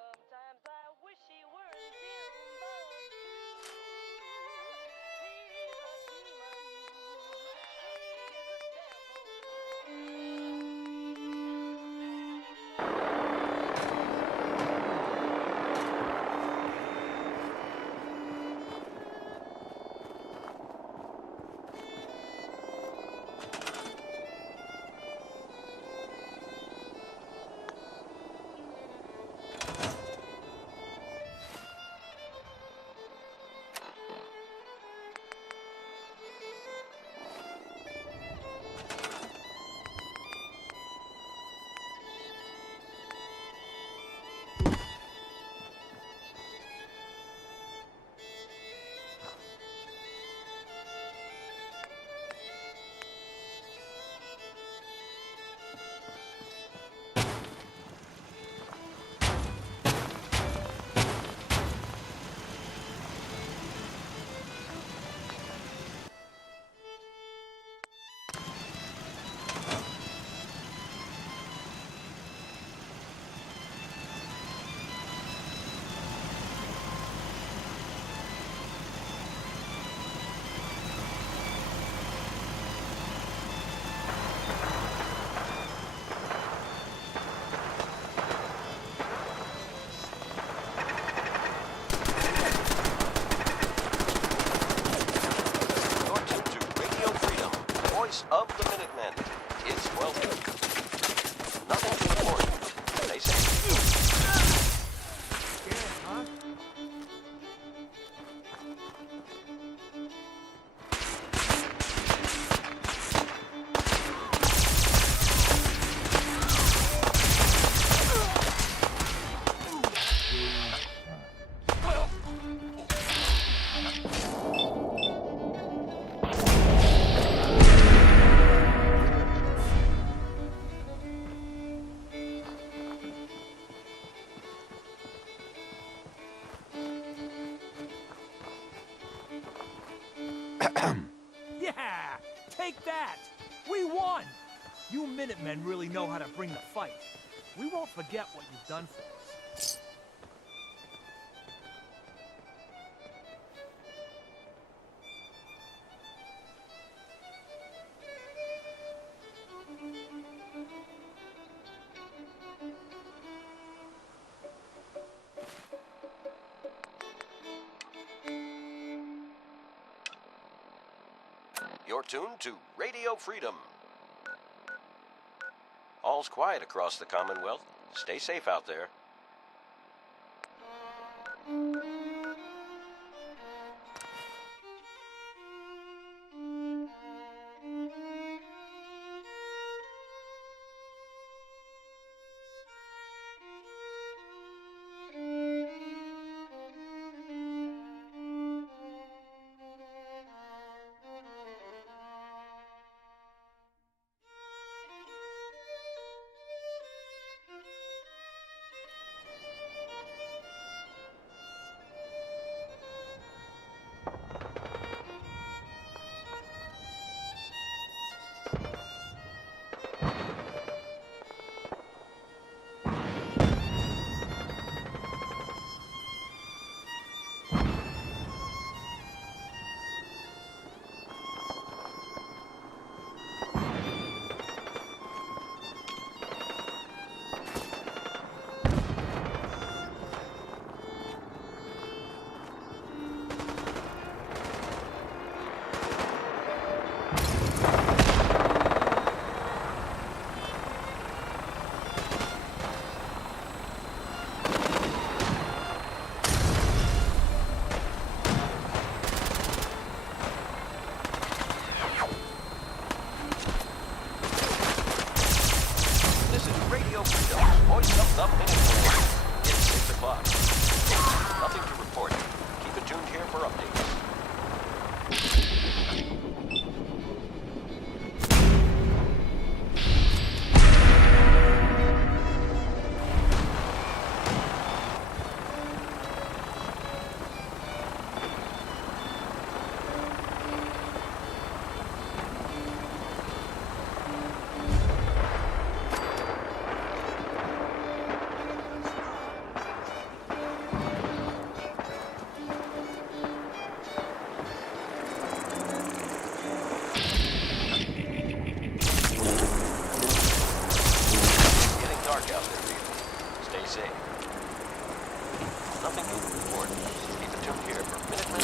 Minutemen really know how to bring the fight. We won't forget what you've done for us. You're tuned to Radio Freedom. All's quiet across the Commonwealth. Stay safe out there. Voice of the Minute. It's 6 o'clock. Nothing to report. Keep it tuned here for updates. Nothing to report. Keep it tuned here for Minutemen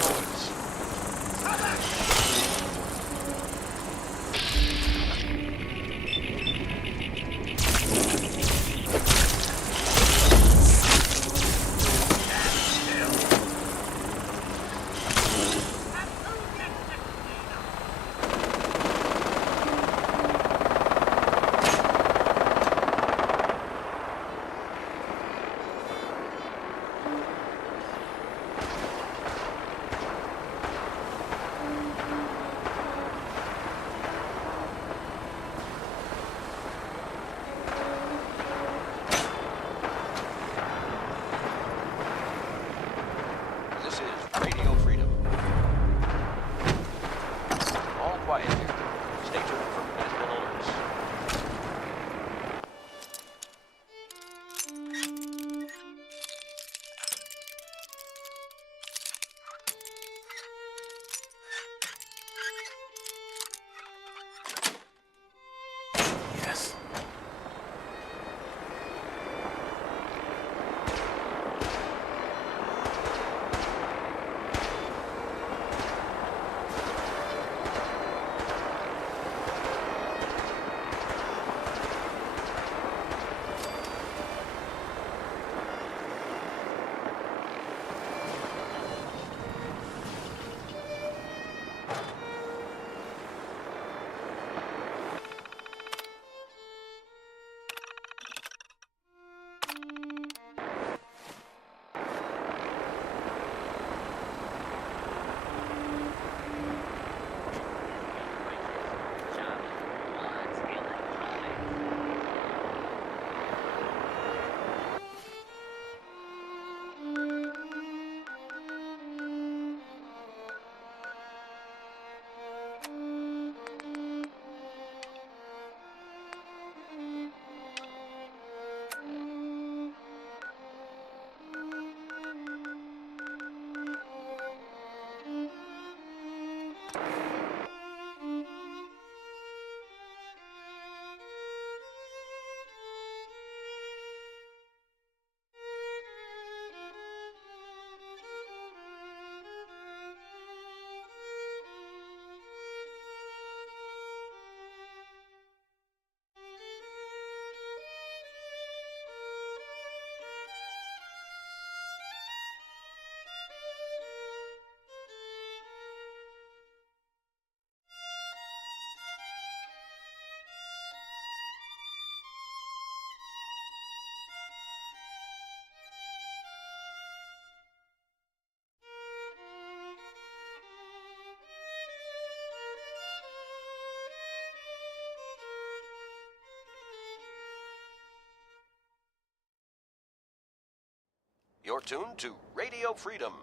You're tuned to Radio Freedom.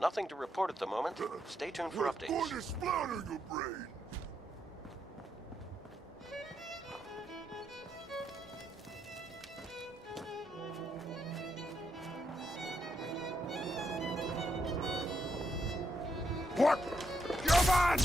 Nothing to report at the moment. Stay tuned for updates. Going to splatter your brain. What? Come on!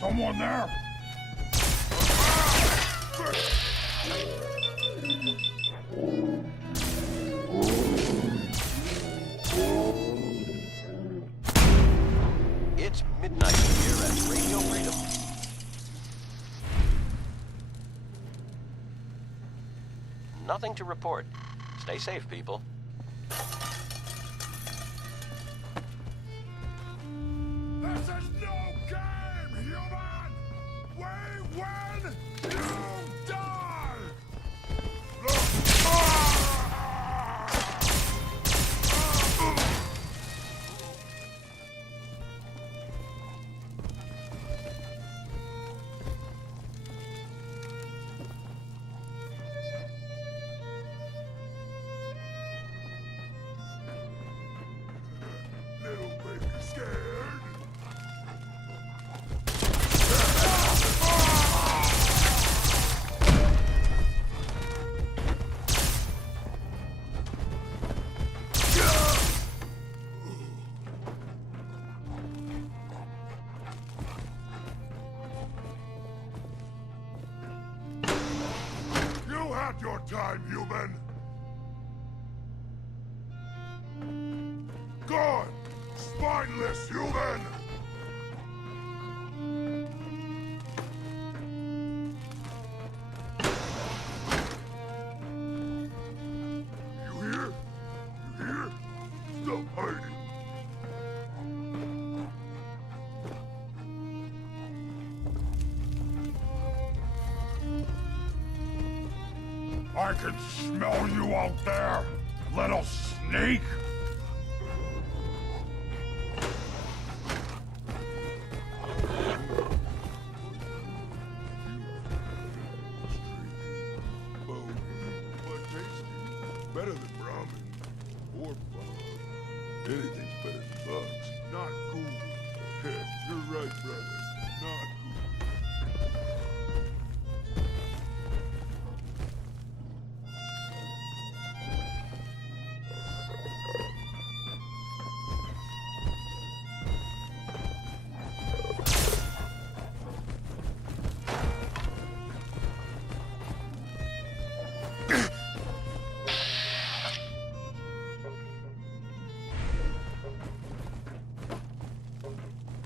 Someone there? It's midnight here at Radio Freedom. Nothing to report. Stay safe, people. This is no game, human! We win! You die! Little baby scared. You had your time, human! Gone! Spineless human! You hear? You hear? Stop hiding! I can smell you out there, little sneak! But tasty. Better than ramen. Or bugs. Anything's better than bugs. Not cool. You're right, brother. Not cool.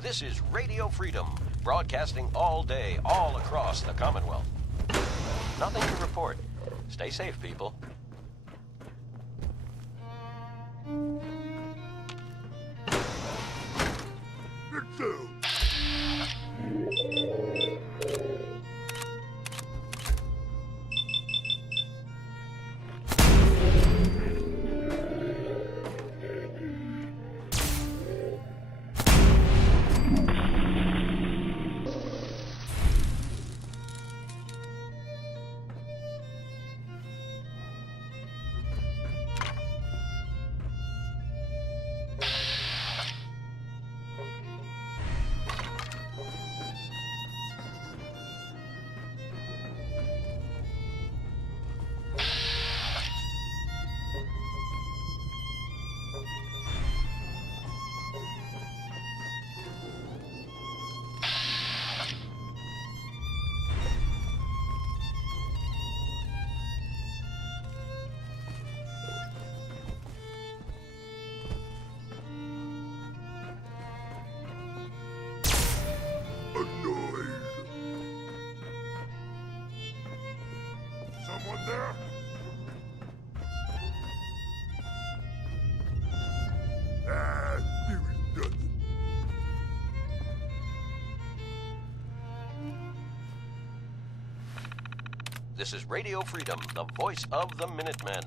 This is Radio Freedom, broadcasting all day, all across the Commonwealth. Nothing to report. Stay safe, people. This is Radio Freedom, the voice of the Minutemen.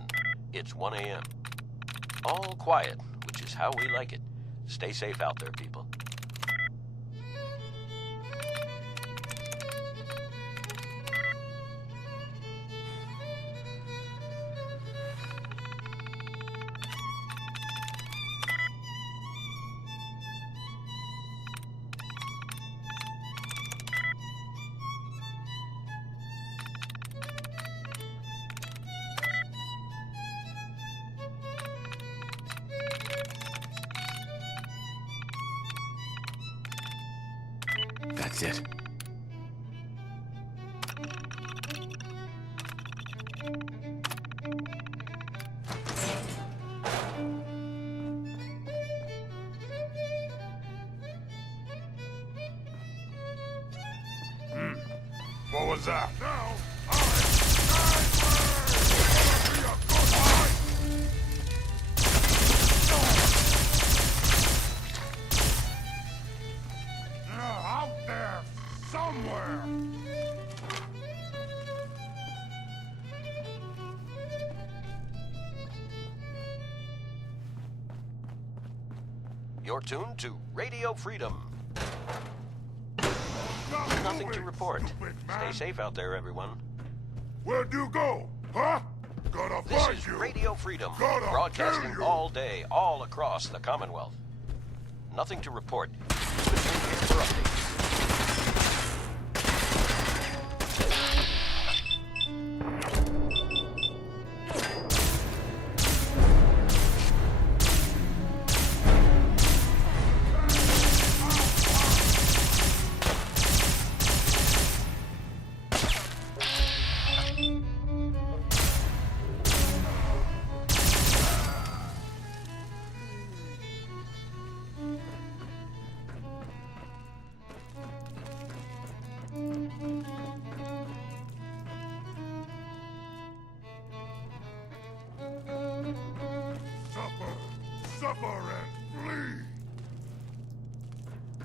It's 1 a.m. All quiet, which is how we like it. Stay safe out there, people. That's it. What was that? Now, out there somewhere. You're tuned to Radio Freedom. Nothing to report. Stay safe out there, everyone. Where'd you go? Huh? Gotta This find is you. Radio Freedom, Gotta broadcasting kill you. all day, all across the Commonwealth. Nothing to report. Tune in here for updates. Suffer and flee.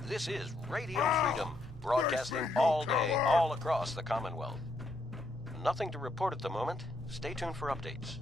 This is Radio Freedom, broadcasting all day, all across the Commonwealth. Nothing to report at the moment. Stay tuned for updates.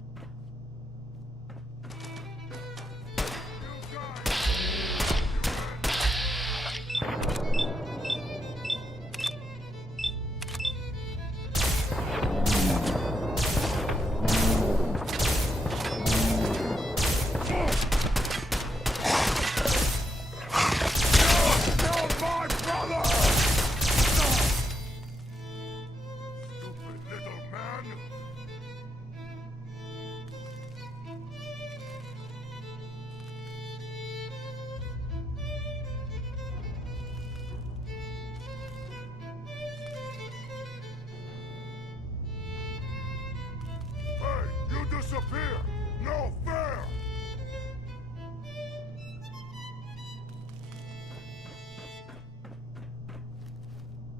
Disappear! No fair!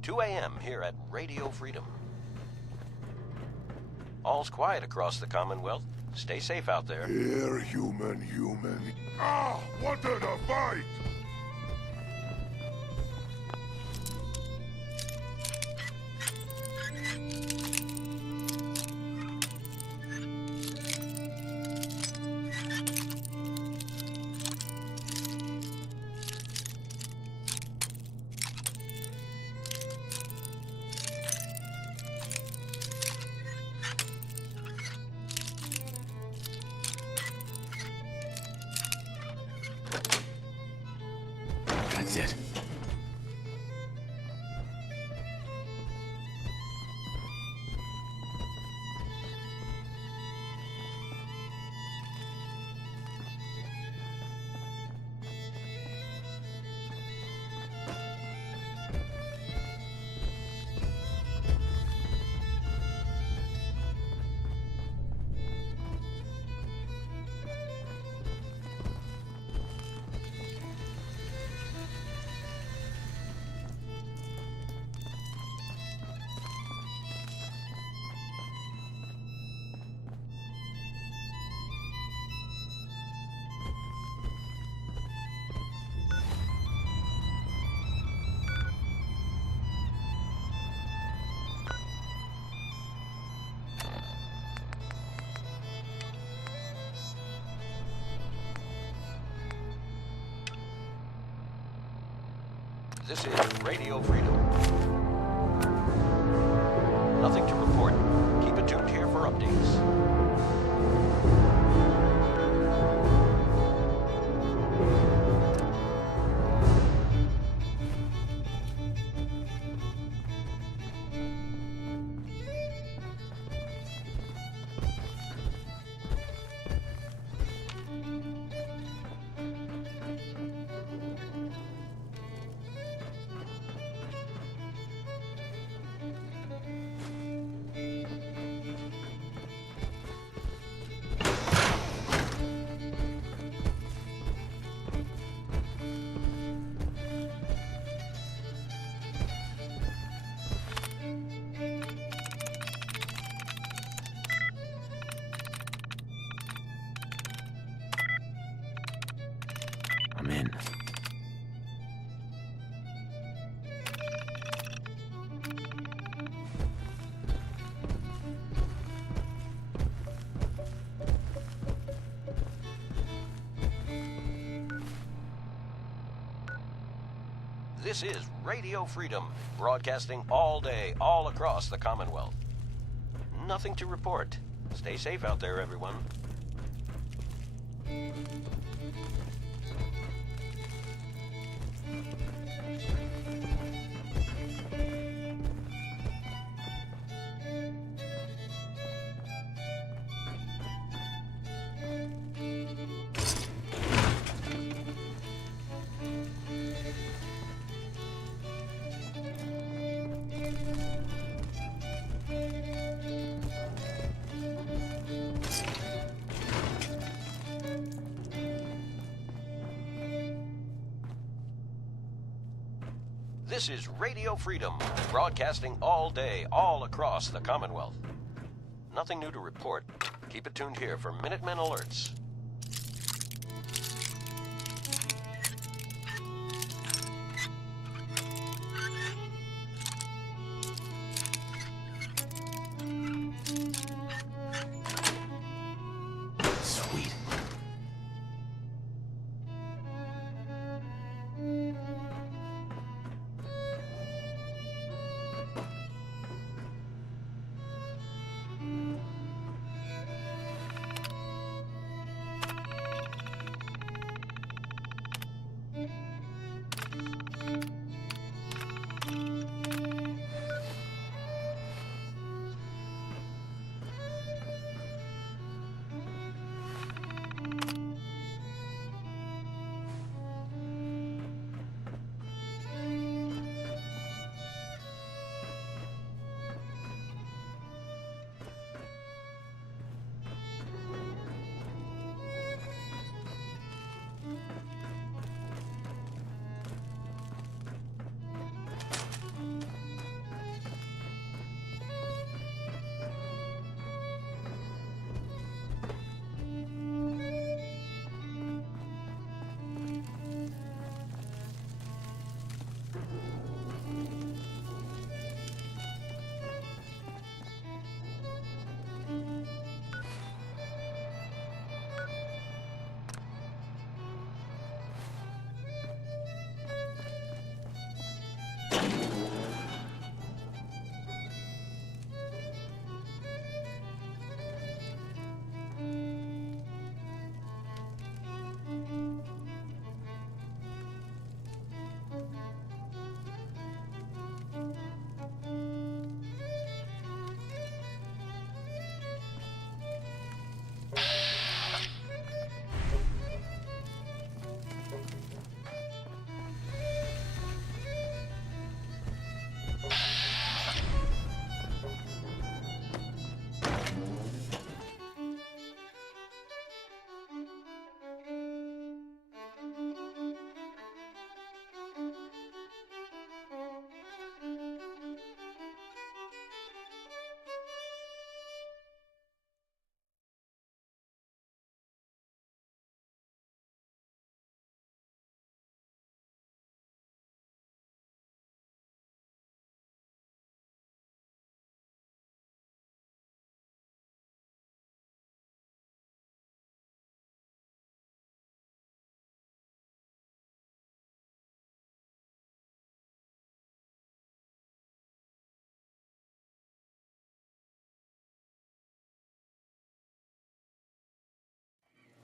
2 a.m. here at Radio Freedom. All's quiet across the Commonwealth. Stay safe out there. Here, human. Ah! Wanted a fight! This is Radio Freedom. Nothing to report. Keep it tuned here for updates. I'm in. This is Radio Freedom, broadcasting all day, all across the Commonwealth. Nothing to report. Stay safe out there, everyone. This is Radio Freedom, broadcasting all day, all across the Commonwealth. Nothing new to report. Keep it tuned here for Minutemen alerts. Sweet.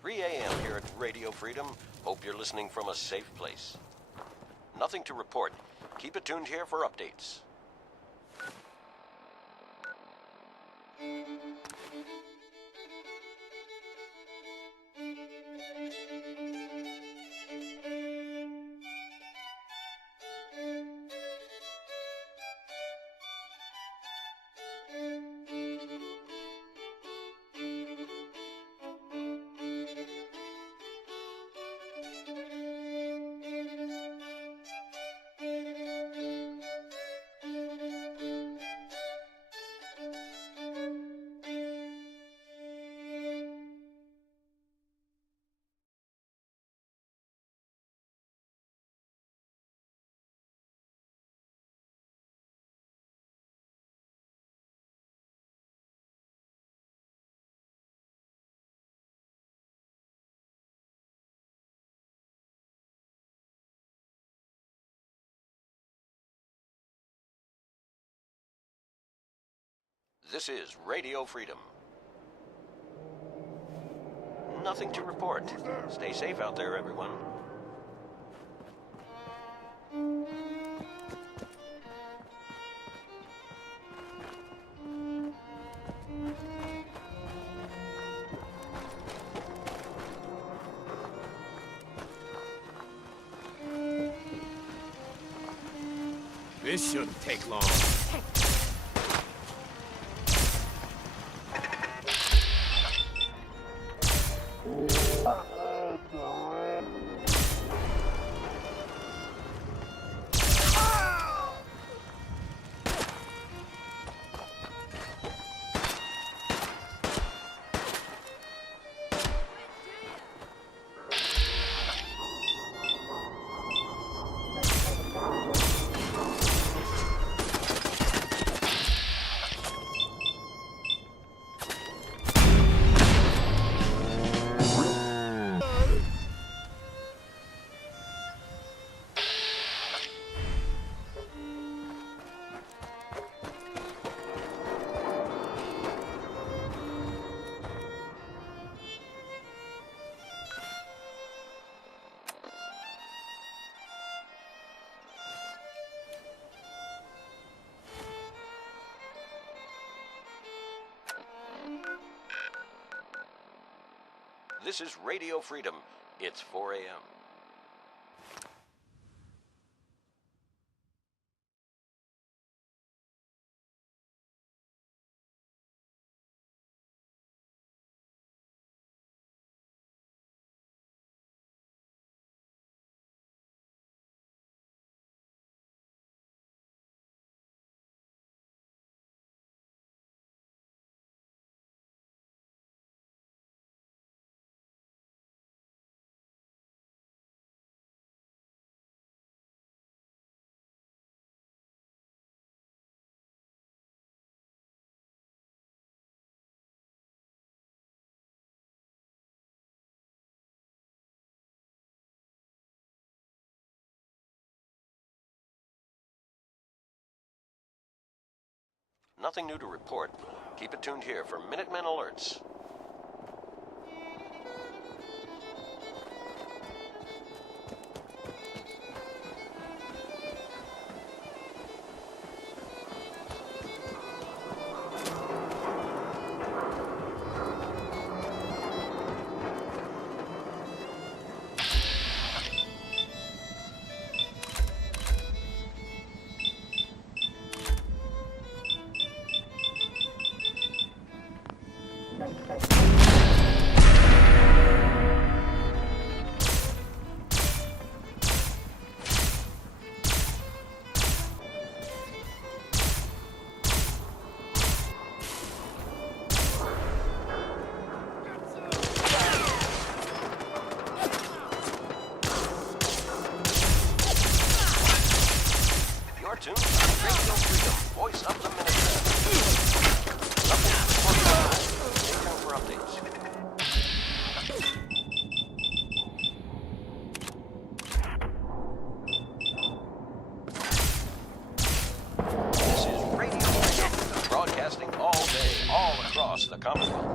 3 a.m. here at Radio Freedom. Hope you're listening from a safe place. Nothing to report. Keep it tuned here for updates. This is Radio Freedom. Nothing to report. Stay safe out there, everyone. This shouldn't take long. This is Radio Freedom. It's 4 a.m. Nothing new to report. Keep it tuned here for Minutemen alerts. You're tuned to Radio Freedom, voice of the Minutemen. Nothing to report. Stay tuned for updates. This is Radio Freedom, broadcasting all day, all across the Commonwealth.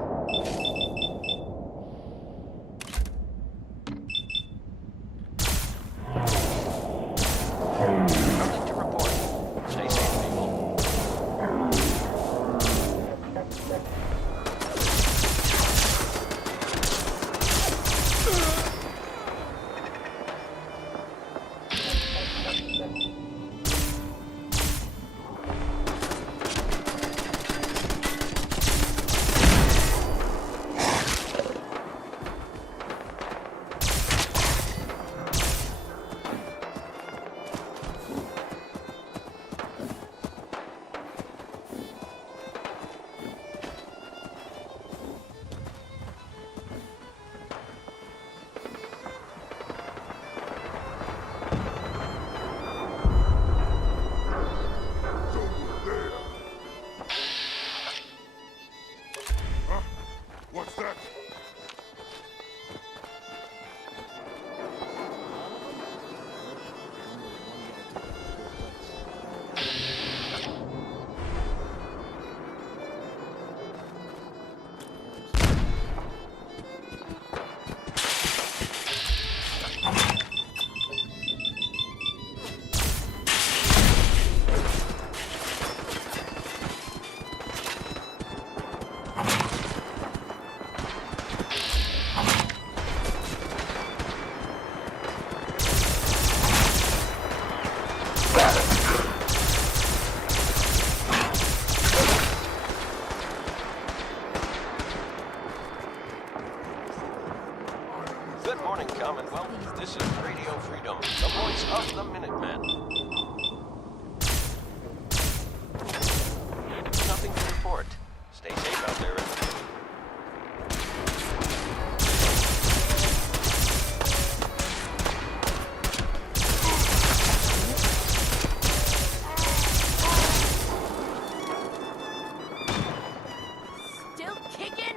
Good morning, Commonwealth. This is Radio Freedom, the voice of the Minutemen. Nothing to report. Stay safe out there in the Still kicking?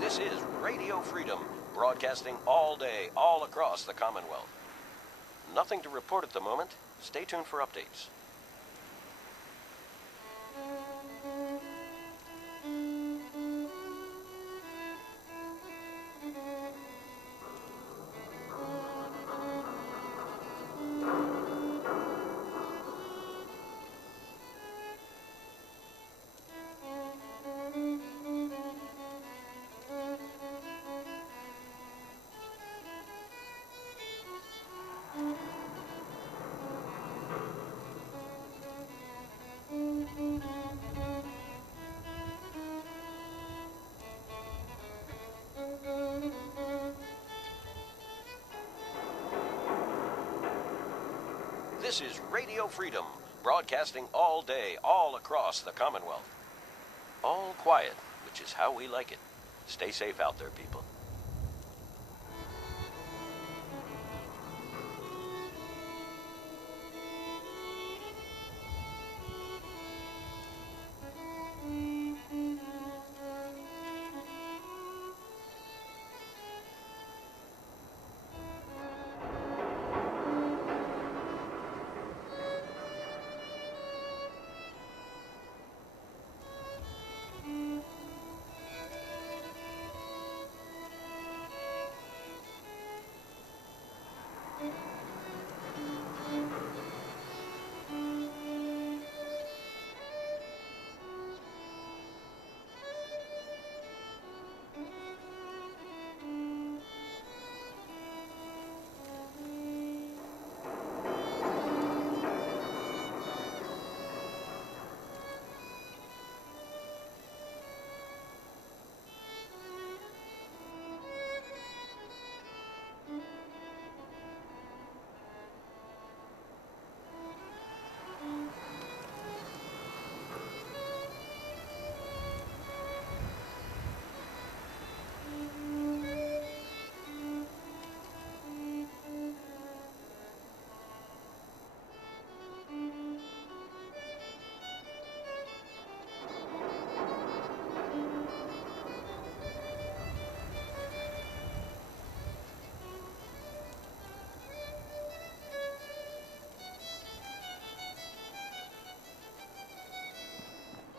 This is Radio Freedom, broadcasting all day, all across the Commonwealth. Nothing to report at the moment. Stay tuned for updates. This is Radio Freedom, broadcasting all day, all across the Commonwealth. All quiet, which is how we like it. Stay safe out there, people.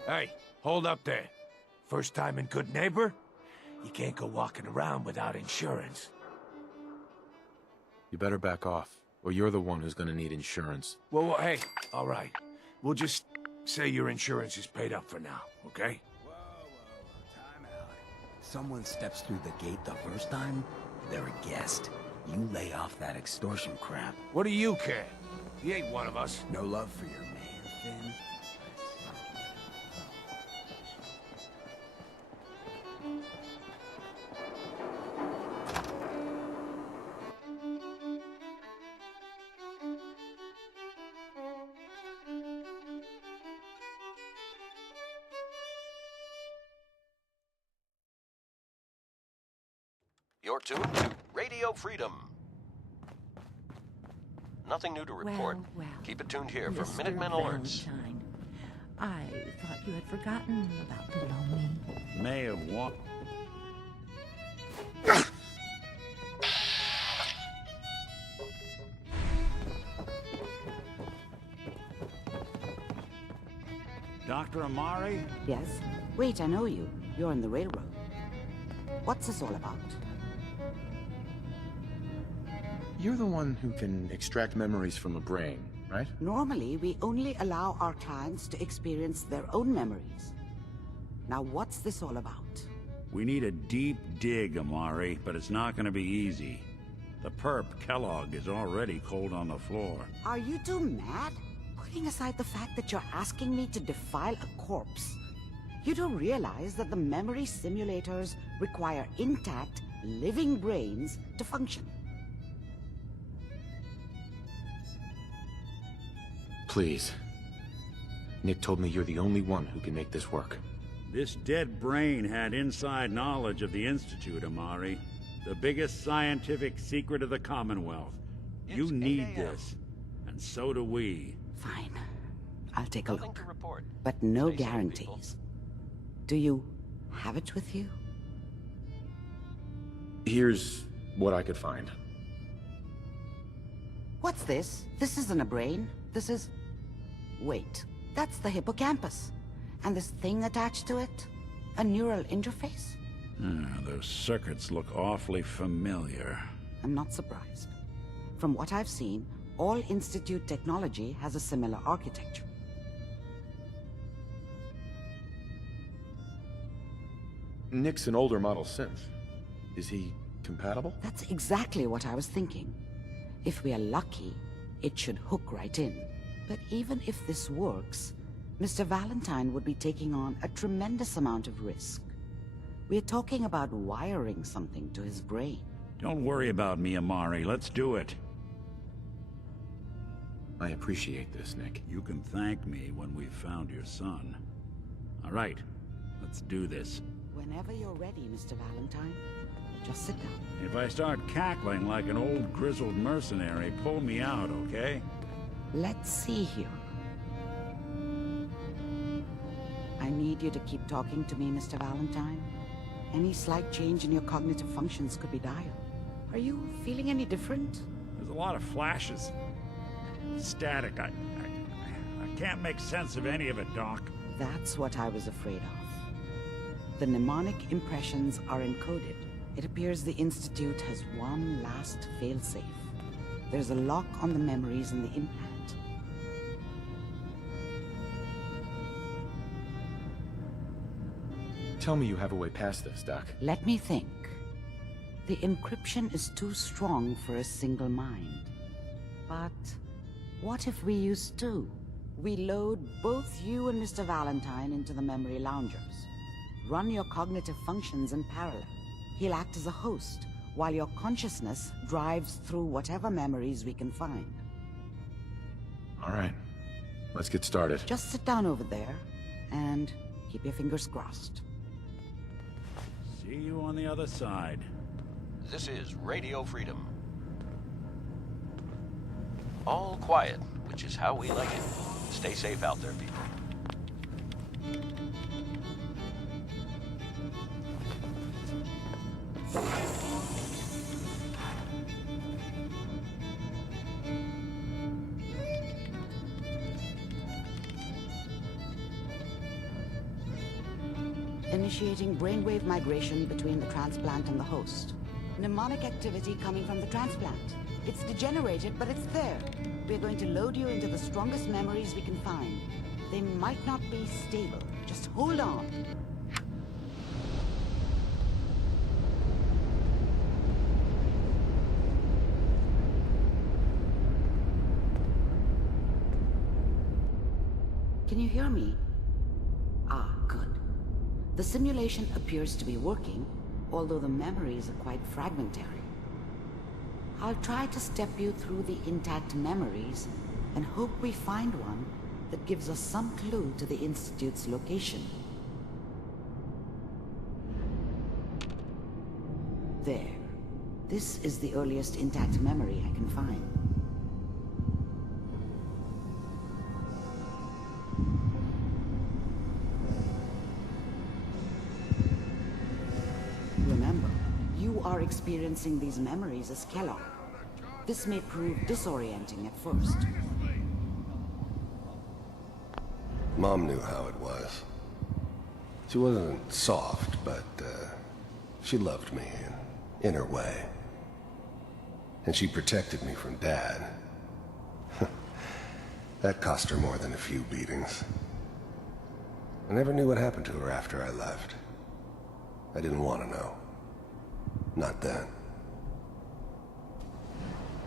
Hey, hold up there. First time in Good Neighbor? You can't go walking around without insurance. You better back off, or you're the one who's gonna need insurance. Well, hey, all right. We'll just say your insurance is paid up for now, okay? Time out. Someone steps through the gate the first time, they're a guest. You lay off that extortion crap. What do you care? He ain't one of us. No love for your man, Finn? You're tuned to Radio Freedom. Nothing new to report. Well, Keep it tuned here for Mr. Minutemen alerts. Valentine, I thought you had forgotten about little me. May have what? Dr. Amari? Yes? Wait, I know you. You're in the railroad. What's this all about? You're the one who can extract memories from a brain, right? Normally, we only allow our clients to experience their own memories. Now, what's this all about? We need a deep dig, Amari, but it's not gonna be easy. The perp, Kellogg, is already cold on the floor. Are you two mad? Putting aside the fact that you're asking me to defile a corpse, you don't realize that the memory simulators require intact, living brains to function. Please. Nick told me you're the only one who can make this work. This dead brain had inside knowledge of the Institute, Amari. The biggest scientific secret of the Commonwealth. You need this, and so do we. Fine. I'll take a look. But no guarantees. Do you have it with you? Here's what I could find. What's this? This isn't a brain. This is... Wait, that's the hippocampus. And this thing attached to it? A neural interface? Those circuits look awfully familiar. I'm not surprised. From what I've seen, all Institute technology has a similar architecture. Nick's an older model synth. Is he compatible? That's exactly what I was thinking. If we are lucky, it should hook right in. But even if this works, Mr. Valentine would be taking on a tremendous amount of risk. We're talking about wiring something to his brain. Don't worry about me, Amari. Let's do it. I appreciate this, Nick. You can thank me when we've found your son. All right, let's do this. Whenever you're ready, Mr. Valentine. Just sit down. If I start cackling like an old grizzled mercenary, pull me out, okay? Let's see here. I need you to keep talking to me, Mr. Valentine. Any slight change in your cognitive functions could be dire. Are you feeling any different? There's a lot of flashes. Static. I can't make sense of any of it, Doc. That's what I was afraid of. The mnemonic impressions are encoded. It appears the Institute has one last failsafe. There's a lock on the memories in the implant. Tell me you have a way past this, Doc. Let me think. The encryption is too strong for a single mind. But what if we use two? We load both you and Mr. Valentine into the memory loungers. Run your cognitive functions in parallel. He'll act as a host, while your consciousness drives through whatever memories we can find. All right. Let's get started. Just sit down over there, and keep your fingers crossed. See you on the other side. This is Radio Freedom. All quiet, which is how we like it. Stay safe out there, people. Initiating brainwave migration between the transplant and the host. Mnemonic activity coming from the transplant. It's degenerated, but it's there. We're going to load you into the strongest memories we can find. They might not be stable. Just hold on. Can you hear me? Ah, good. The simulation appears to be working, although the memories are quite fragmentary. I'll try to step you through the intact memories and hope we find one that gives us some clue to the Institute's location. There. This is the earliest intact memory I can find. are experiencing these memories as Kellogg. This may prove disorienting at first. Mom knew how it was. She wasn't soft, but she loved me in her way. And she protected me from Dad. That cost her more than a few beatings. I never knew what happened to her after I left. I didn't want to know. Not then.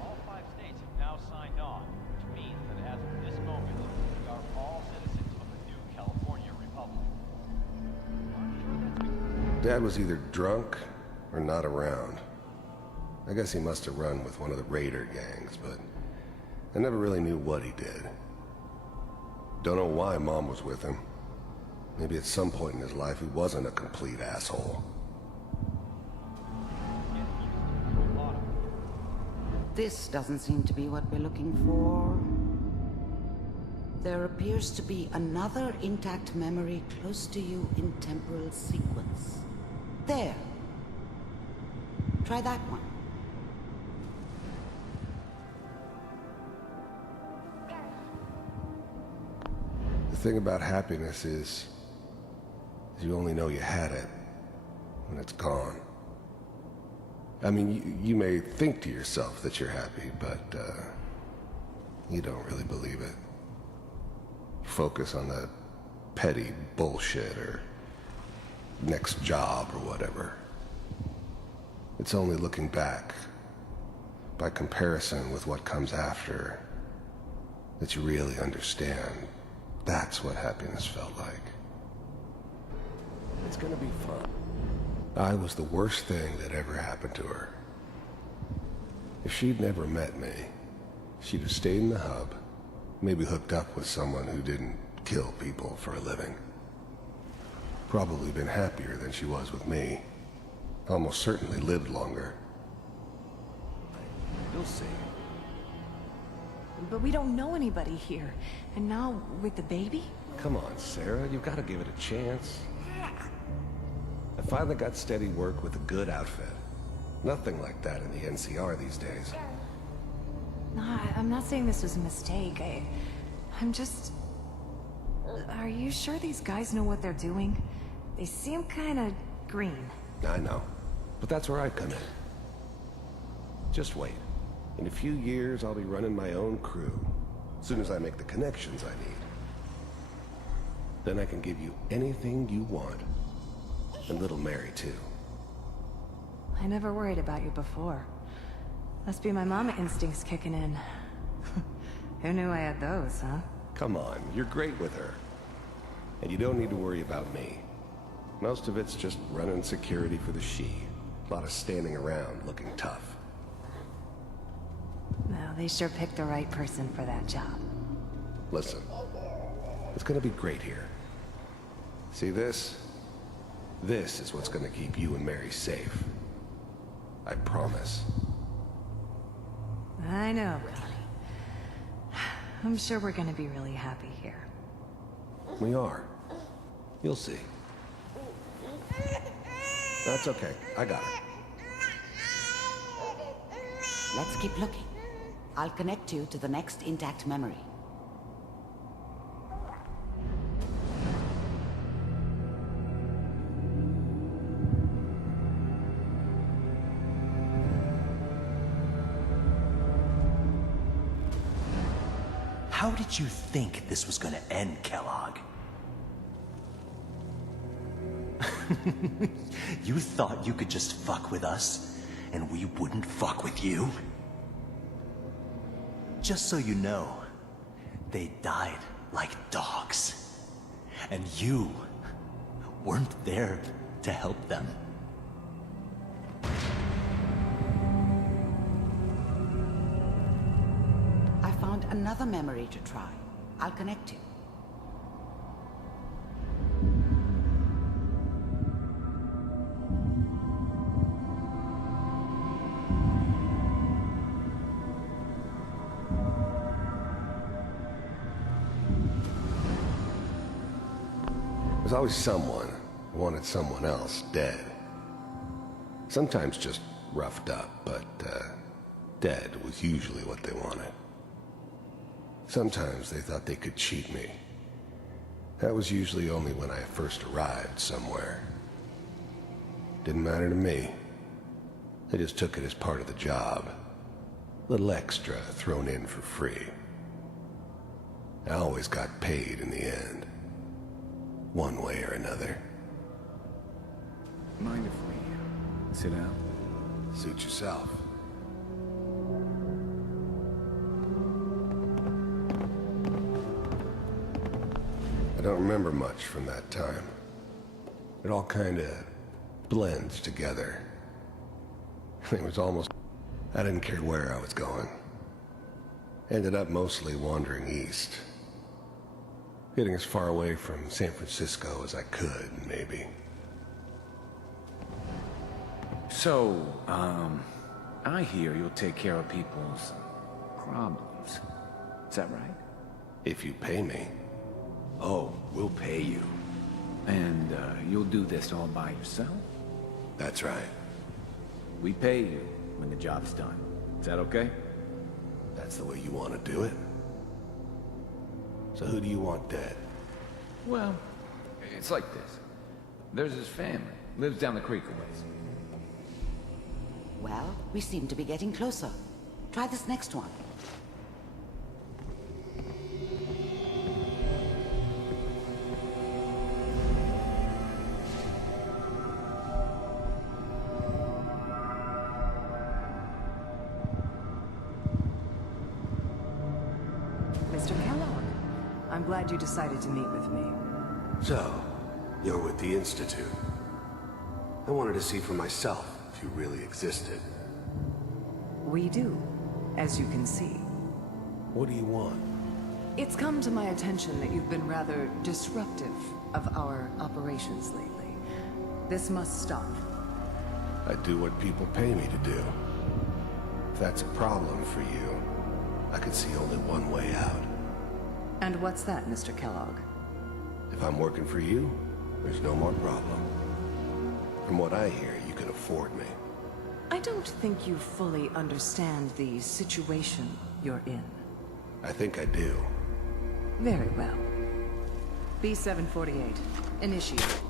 All 5 states have now signed on, which means that as of this moment, we are all citizens of the new California Republic. Dad was either drunk or not around. I guess he must have run with one of the raider gangs, but I never really knew what he did. Don't know why Mom was with him. Maybe at some point in his life he wasn't a complete asshole. This doesn't seem to be what we're looking for. There appears to be another intact memory close to you in temporal sequence. There. Try that one. The thing about happiness is you only know you had it when it's gone. I mean, you may think to yourself that you're happy, but you don't really believe it. Focus on that petty bullshit or next job or whatever. It's only looking back, by comparison with what comes after, that you really understand. That's what happiness felt like. It's gonna be fun. I was the worst thing that ever happened to her. If she'd never met me, she'd have stayed in the hub, maybe hooked up with someone who didn't kill people for a living. Probably been happier than she was with me. Almost certainly lived longer. You'll see. But we don't know anybody here. And now, with the baby? Come on, Sarah, you've got to give it a chance. I finally got steady work with a good outfit. Nothing like that in the NCR these days. No, I'm not saying this was a mistake. I'm just... Are you sure these guys know what they're doing? They seem kinda green. I know. But that's where I come in. Just wait. In a few years, I'll be running my own crew. As soon as I make the connections I need. Then I can give you anything you want. And little Mary, too. I never worried about you before. Must be my mama instincts kicking in. Who knew I had those, huh? Come on, you're great with her. And you don't need to worry about me. Most of it's just running security for the she. A lot of standing around looking tough. Well, they sure picked the right person for that job. Listen, it's gonna be great here. See this? This is what's gonna keep you and Mary safe. I promise. I know, Connie. I'm sure we're gonna be really happy here. We are. You'll see. That's okay. I got her. Let's keep looking. I'll connect you to the next intact memory. How did you think this was gonna end, Kellogg? You thought you could just fuck with us, and we wouldn't fuck with you? Just so you know, they died like dogs. And you weren't there to help them. I found another memory to try. I'll connect you. There's always someone who wanted someone else dead. Sometimes just roughed up, but dead was usually what they wanted. Sometimes they thought they could cheat me. That was usually only when I first arrived somewhere. Didn't matter to me. I just took it as part of the job. Little extra thrown in for free. I always got paid in the end. One way or another. Mind if we sit down? Suit yourself. I don't remember much from that time. It all kinda blends together. It was almost... I didn't care where I was going. Ended up mostly wandering east. Getting as far away from San Francisco as I could, maybe. So, I hear you'll take care of people's problems. Is that right? If you pay me. Oh, we'll pay you. And, you'll do this all by yourself? That's right. We pay you when the job's done. Is that okay? That's the way you want to do it? So who do you want dead? Well, it's like this. There's his family. Lives down the creek a ways. Well, we seem to be getting closer. Try this next one. Mr. Kellogg, I'm glad you decided to meet with me. So, you're with the Institute. I wanted to see for myself if you really existed. We do, as you can see. What do you want? It's come to my attention that you've been rather disruptive of our operations lately. This must stop. I do what people pay me to do. If that's a problem for you, I could see only one way out. And what's that, Mr. Kellogg? If I'm working for you, there's no more problem. From what I hear, you can afford me. I don't think you fully understand the situation you're in. I think I do. Very well. B-748, initiate.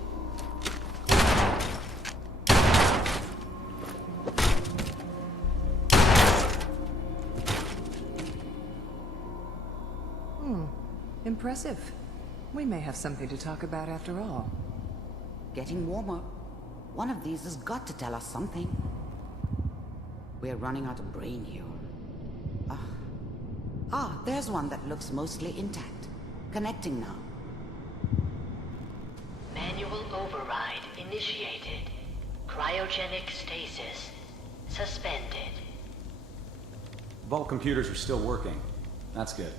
Impressive. We may have something to talk about after all. Getting warmer. One of these has got to tell us something. We're running out of brain here. There's one that looks mostly intact. Connecting now. Manual override initiated. Cryogenic stasis suspended. Vault computers are still working. That's good.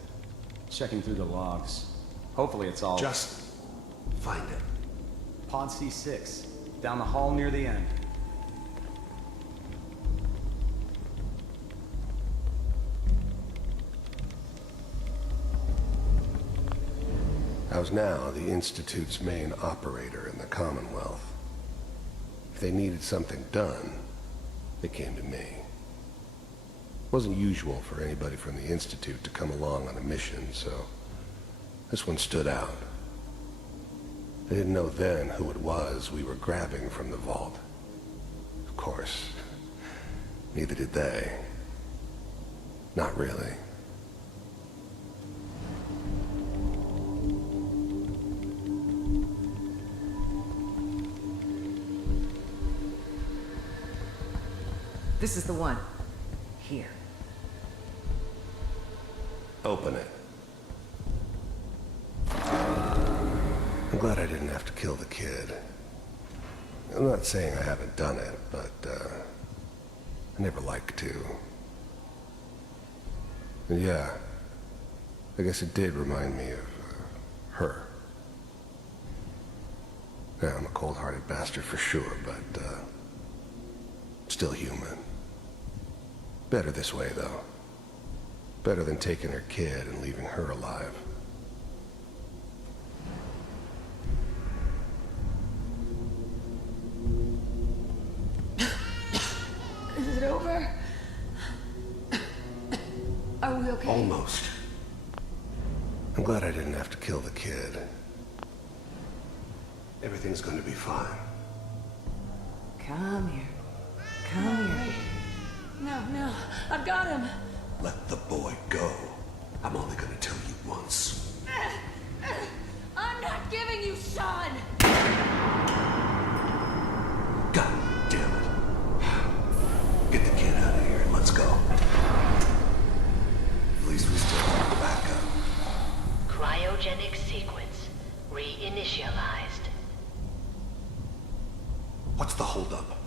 Checking through the logs. Hopefully it's all... Just find it. Pod C6. Down the hall near the end. I was now the Institute's main operator in the Commonwealth. If they needed something done, they came to me. It wasn't usual for anybody from the Institute to come along on a mission, so this one stood out. I didn't know then who it was we were grabbing from the vault. Of course, neither did they. Not really. This is the one. Here. Open it. I'm glad I didn't have to kill the kid. I'm not saying I haven't done it, but, I never like to. And yeah, I guess it did remind me of, her. Yeah, I'm a cold-hearted bastard for sure, but, still human. Better this way, though. Better than taking her kid and leaving her alive. Is it over? Are we okay? Almost. I'm glad I didn't have to kill the kid. Everything's going to be fine. Come here. Come here. No, I've got him. Let the boy go. I'm only going to tell you once. I'm not giving you Sean! God damn it. Get the kid out of here and let's go. At least we still have a backup. Cryogenic sequence reinitialized. What's the holdup?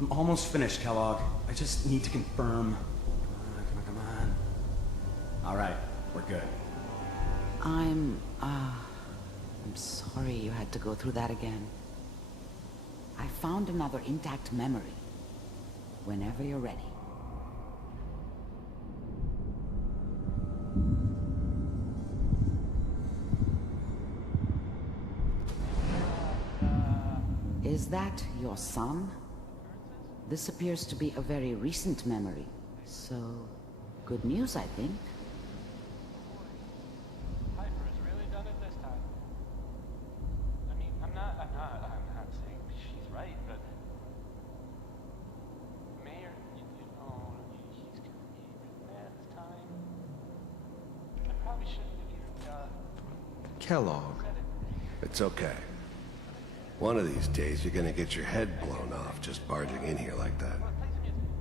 I'm almost finished, Kellogg. I just need to confirm. Come on. All right, we're good. I'm sorry you had to go through that again. I found another intact memory. Whenever you're ready. Is that your son? This appears to be a very recent memory. So, good news, I think. Piper has really done it this time. I mean, I'm not saying she's right, but Mayor, he's gonna be really mad this time. I probably shouldn't have even, Kellogg. It's okay. One of these days, you're gonna get your head blown off just barging in here like that.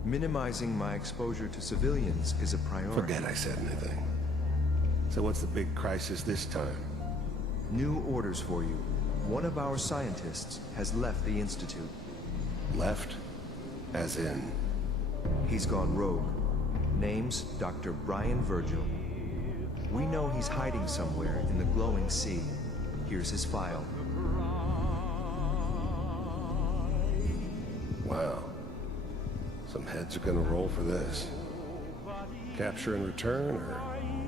Minimizing my exposure to civilians is a priority. Forget I said anything. So what's the big crisis this time? New orders for you. One of our scientists has left the Institute. Left? As in? He's gone rogue. Name's Dr. Brian Virgil. We know he's hiding somewhere in the glowing sea. Here's his file. Wow. Some heads are gonna roll for this. Capture and return, or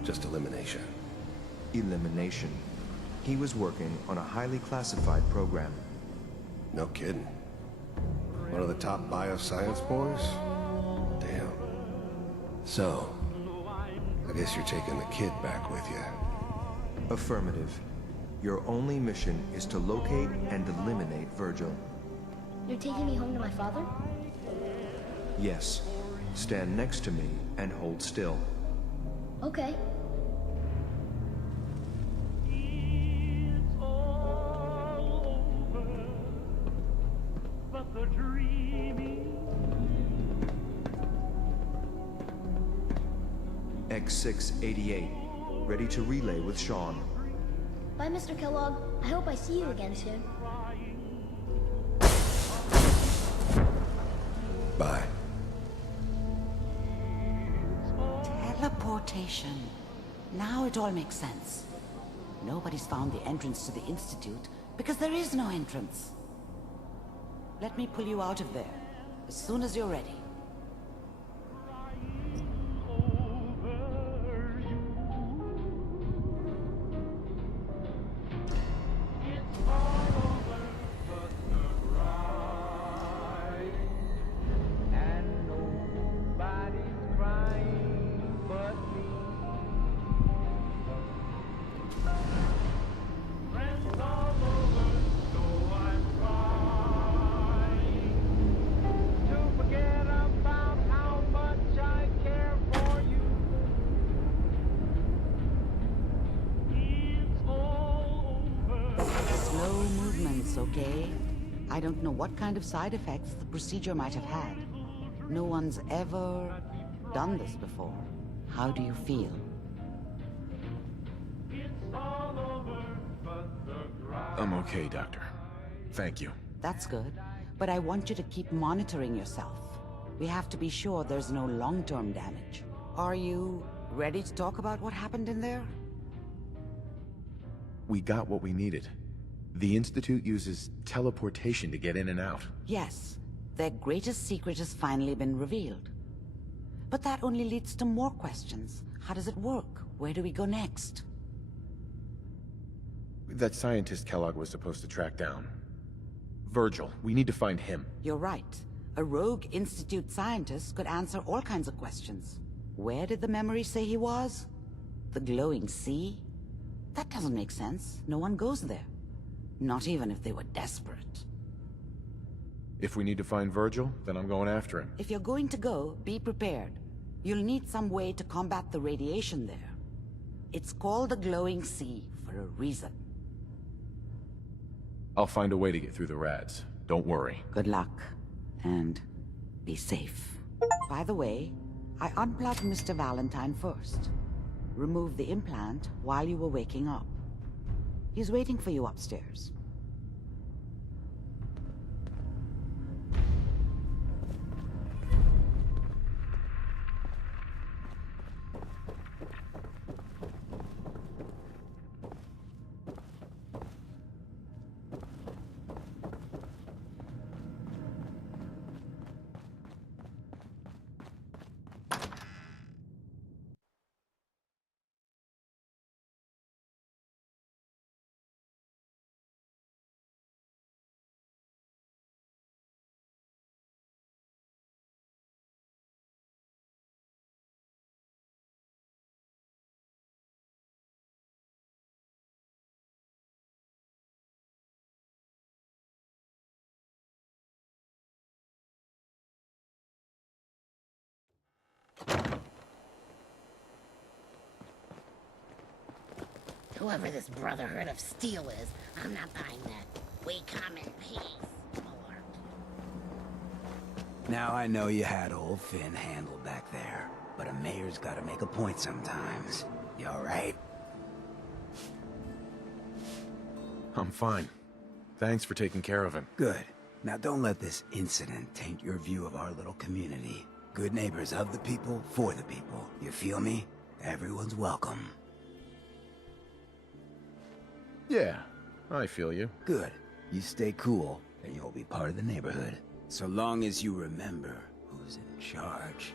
just elimination? Elimination. He was working on a highly classified program. No kidding. One of the top bioscience boys? Damn. So, I guess you're taking the kid back with you. Affirmative. Your only mission is to locate and eliminate Virgil. You're taking me home to my father? Yes. Stand next to me and hold still. Okay. X688. Ready to relay with Sean. Bye, Mr. Kellogg. I hope I see you again soon. Bye. Teleportation. Now it all makes sense. Nobody's found the entrance to the Institute because there is no entrance. Let me pull you out of there as soon as you're ready. Okay? I don't know what kind of side effects the procedure might have had. No one's ever done this before. How do you feel? I'm okay, Doctor. Thank you. That's good. But I want you to keep monitoring yourself. We have to be sure there's no long-term damage. Are you ready to talk about what happened in there? We got what we needed. The Institute uses teleportation to get in and out. Yes. Their greatest secret has finally been revealed. But that only leads to more questions. How does it work? Where do we go next? That scientist Kellogg was supposed to track down. Virgil, we need to find him. You're right. A rogue Institute scientist could answer all kinds of questions. Where did the memory say he was? The glowing sea? That doesn't make sense. No one goes there. Not even if they were desperate. If we need to find Virgil, then I'm going after him. If you're going to go, be prepared. You'll need some way to combat the radiation there. It's called the glowing sea for a reason. I'll find a way to get through the rats. Don't worry. Good luck. And be safe. By the way, I unplugged Mr. Valentine first. Removed the implant while you were waking up. He's waiting for you upstairs. Whoever this Brotherhood of Steel is, I'm not buying that. We come in peace. Now I know you had old Finn handled back there, but a mayor's gotta make a point sometimes. You alright? I'm fine. Thanks for taking care of him. Good. Now don't let this incident taint your view of our little community. Good neighbors of the people, for the people. You feel me? Everyone's welcome. Yeah, I feel you. Good. You stay cool, and you'll be part of the neighborhood. So long as you remember who's in charge.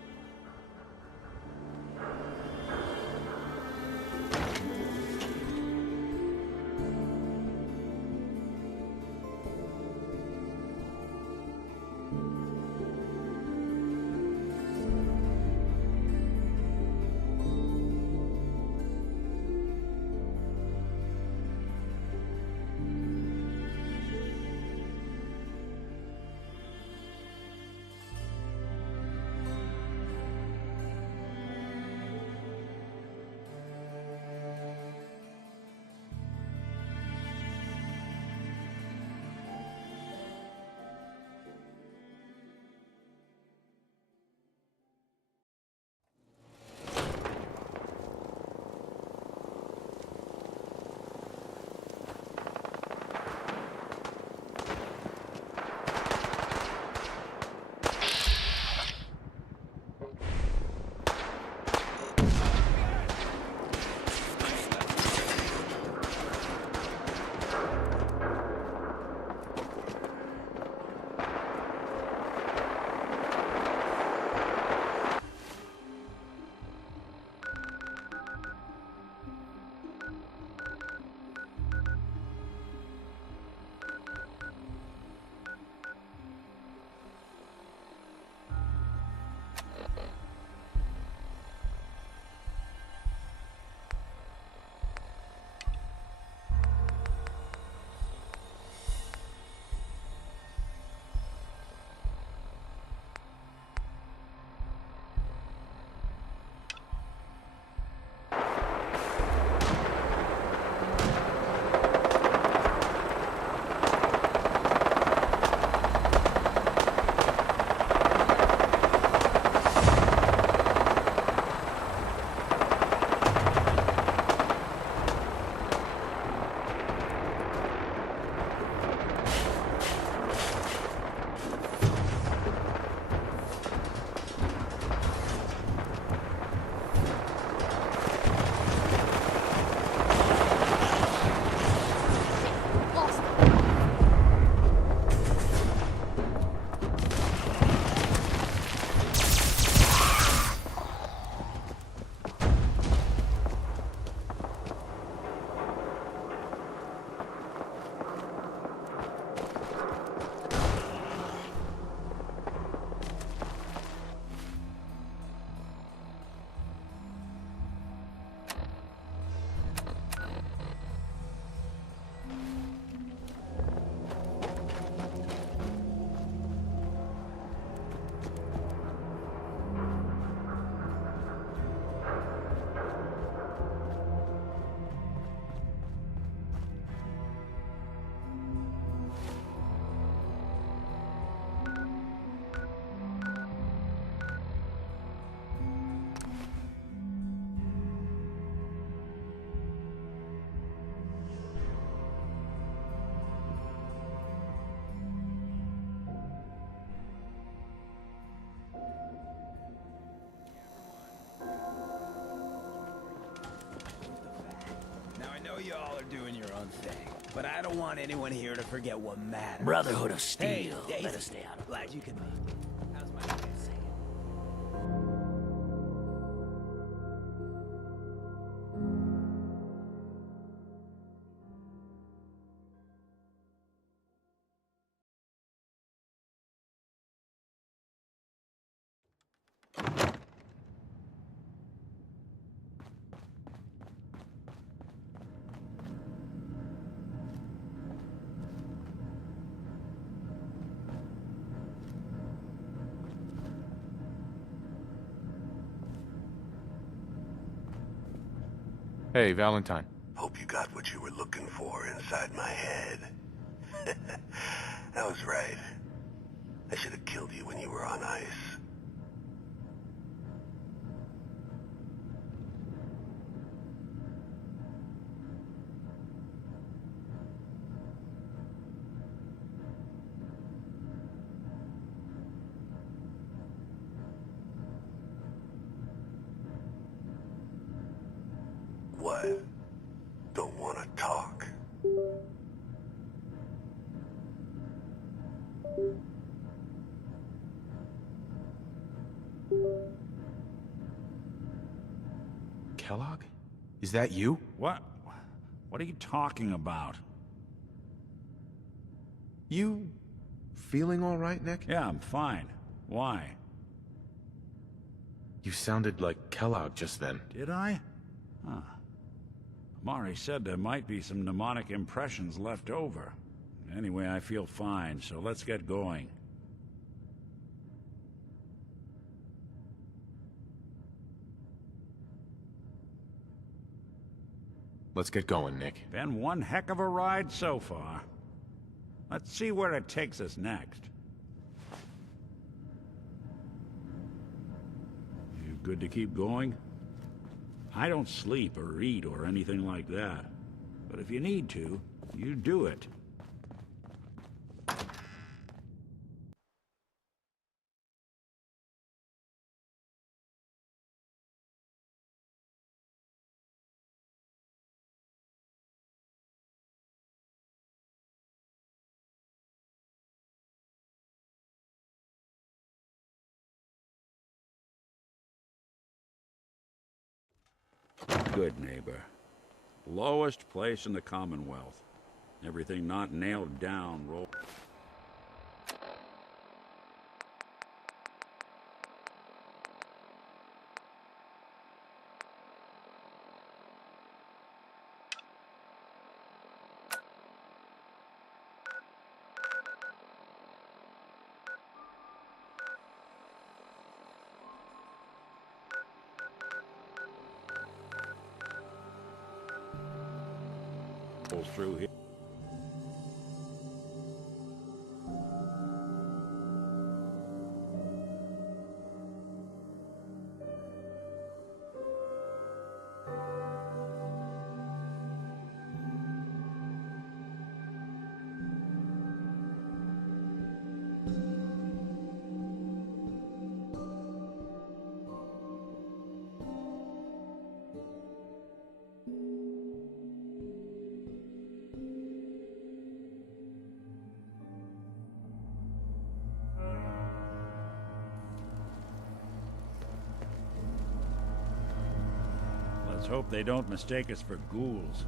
you all are doing your own thing, but I don't want anyone here to forget what matters. Brotherhood of Steel. Hey, Daisy, Better stay out of it. glad you can make it. How's my man saying? Hey, Valentine. Hope you got what you were looking for inside my head. I was right. I should have killed you when you were on ice. What? Don't want to talk? Kellogg? Is that you? What? What are you talking about? You feeling all right, Nick? Yeah, I'm fine. Why? You sounded like Kellogg just then. Did I? Huh. Mari said there might be some mnemonic impressions left over. Anyway, I feel fine, so let's get going. Let's get going, Nick. Been one heck of a ride so far. Let's see where it takes us next. You good to keep going? I don't sleep or eat or anything like that. But if you need to, you do it. Good neighbor. Lowest place in the Commonwealth. Everything not nailed down, roll. Through here. Let's hope they don't mistake us for ghouls.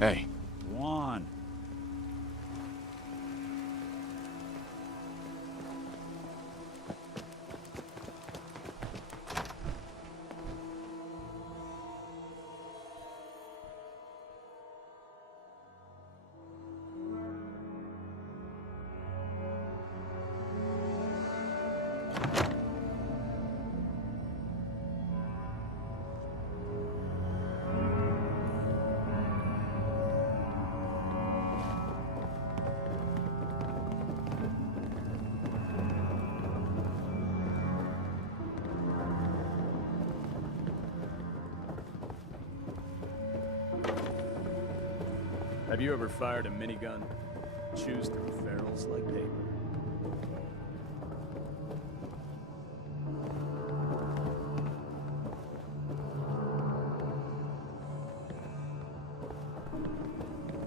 Hey. Juan. Have you ever fired a minigun? Chews through ferrules like paper.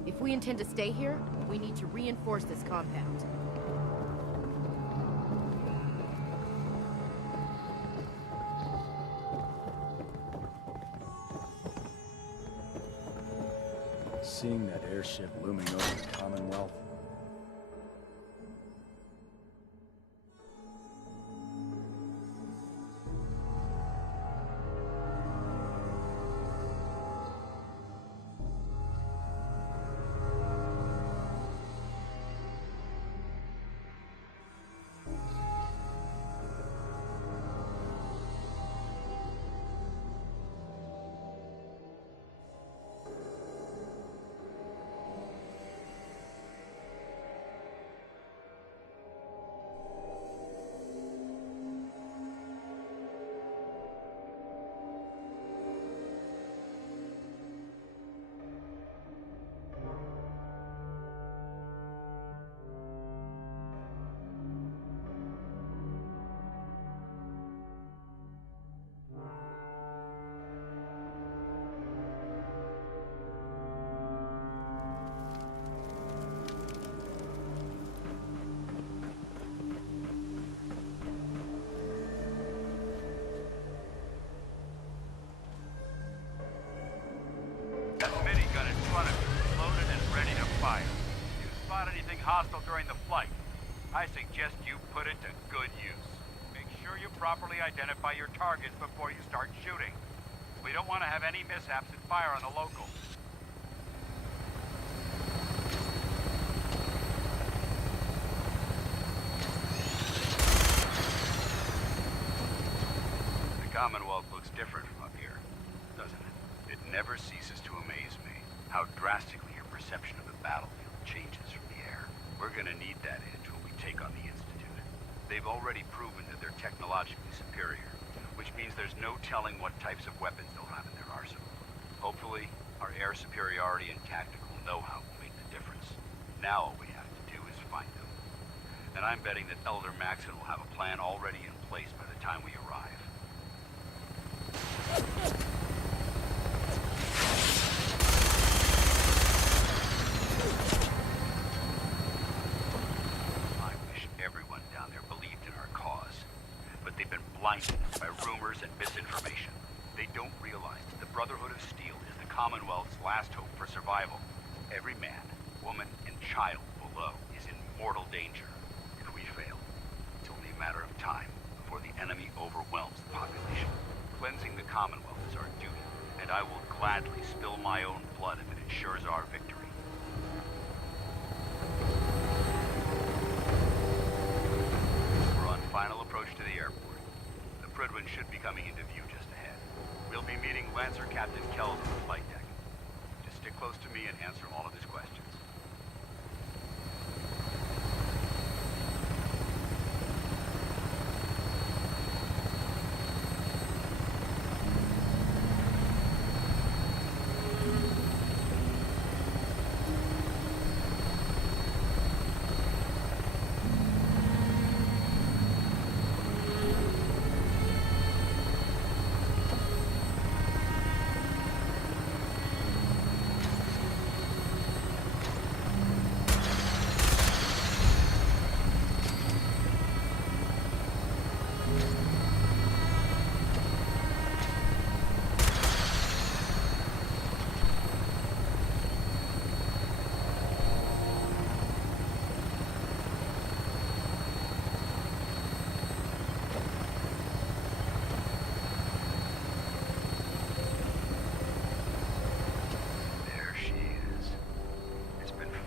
If we intend to stay here, we need to reinforce this compound. Seeing that airship looming over the Commonwealth, minigun in front of you, loaded and ready to fire. If you spot anything hostile during the flight, I suggest you put it to good use. Make sure you properly identify your targets before you start shooting. We don't want to have any mishaps and fire on the locals. The Commonwealth looks different from up here, doesn't it? It never ceases to amaze me how drastically your perception of the battlefield changes from the air. We're gonna need that edge when we take on the Institute. They've already proven that they're technologically superior, which means there's no telling what types of weapons they'll have in their arsenal. Hopefully, our air superiority and tactical know-how will make the difference. Now all we have to do is find them. And I'm betting that Elder Maxon will have a plan already in place by the time we arrive. I wish everyone down there believed in our cause, but they've been blinded by rumors and misinformation. They don't realize that the Brotherhood of Steel is the Commonwealth's last hope for survival. Every man, woman, and child below is in mortal danger. If we fail, it's only a matter of time before the enemy overwhelms the population. Cleansing the Commonwealth is our duty, and I will gladly spill my own blood if it ensures our victory. We're on final approach to the airport. The Prydwen should be coming into view just ahead. We'll be meeting Lancer Captain Kells on the flight deck. Just stick close to me and answer all of his questions.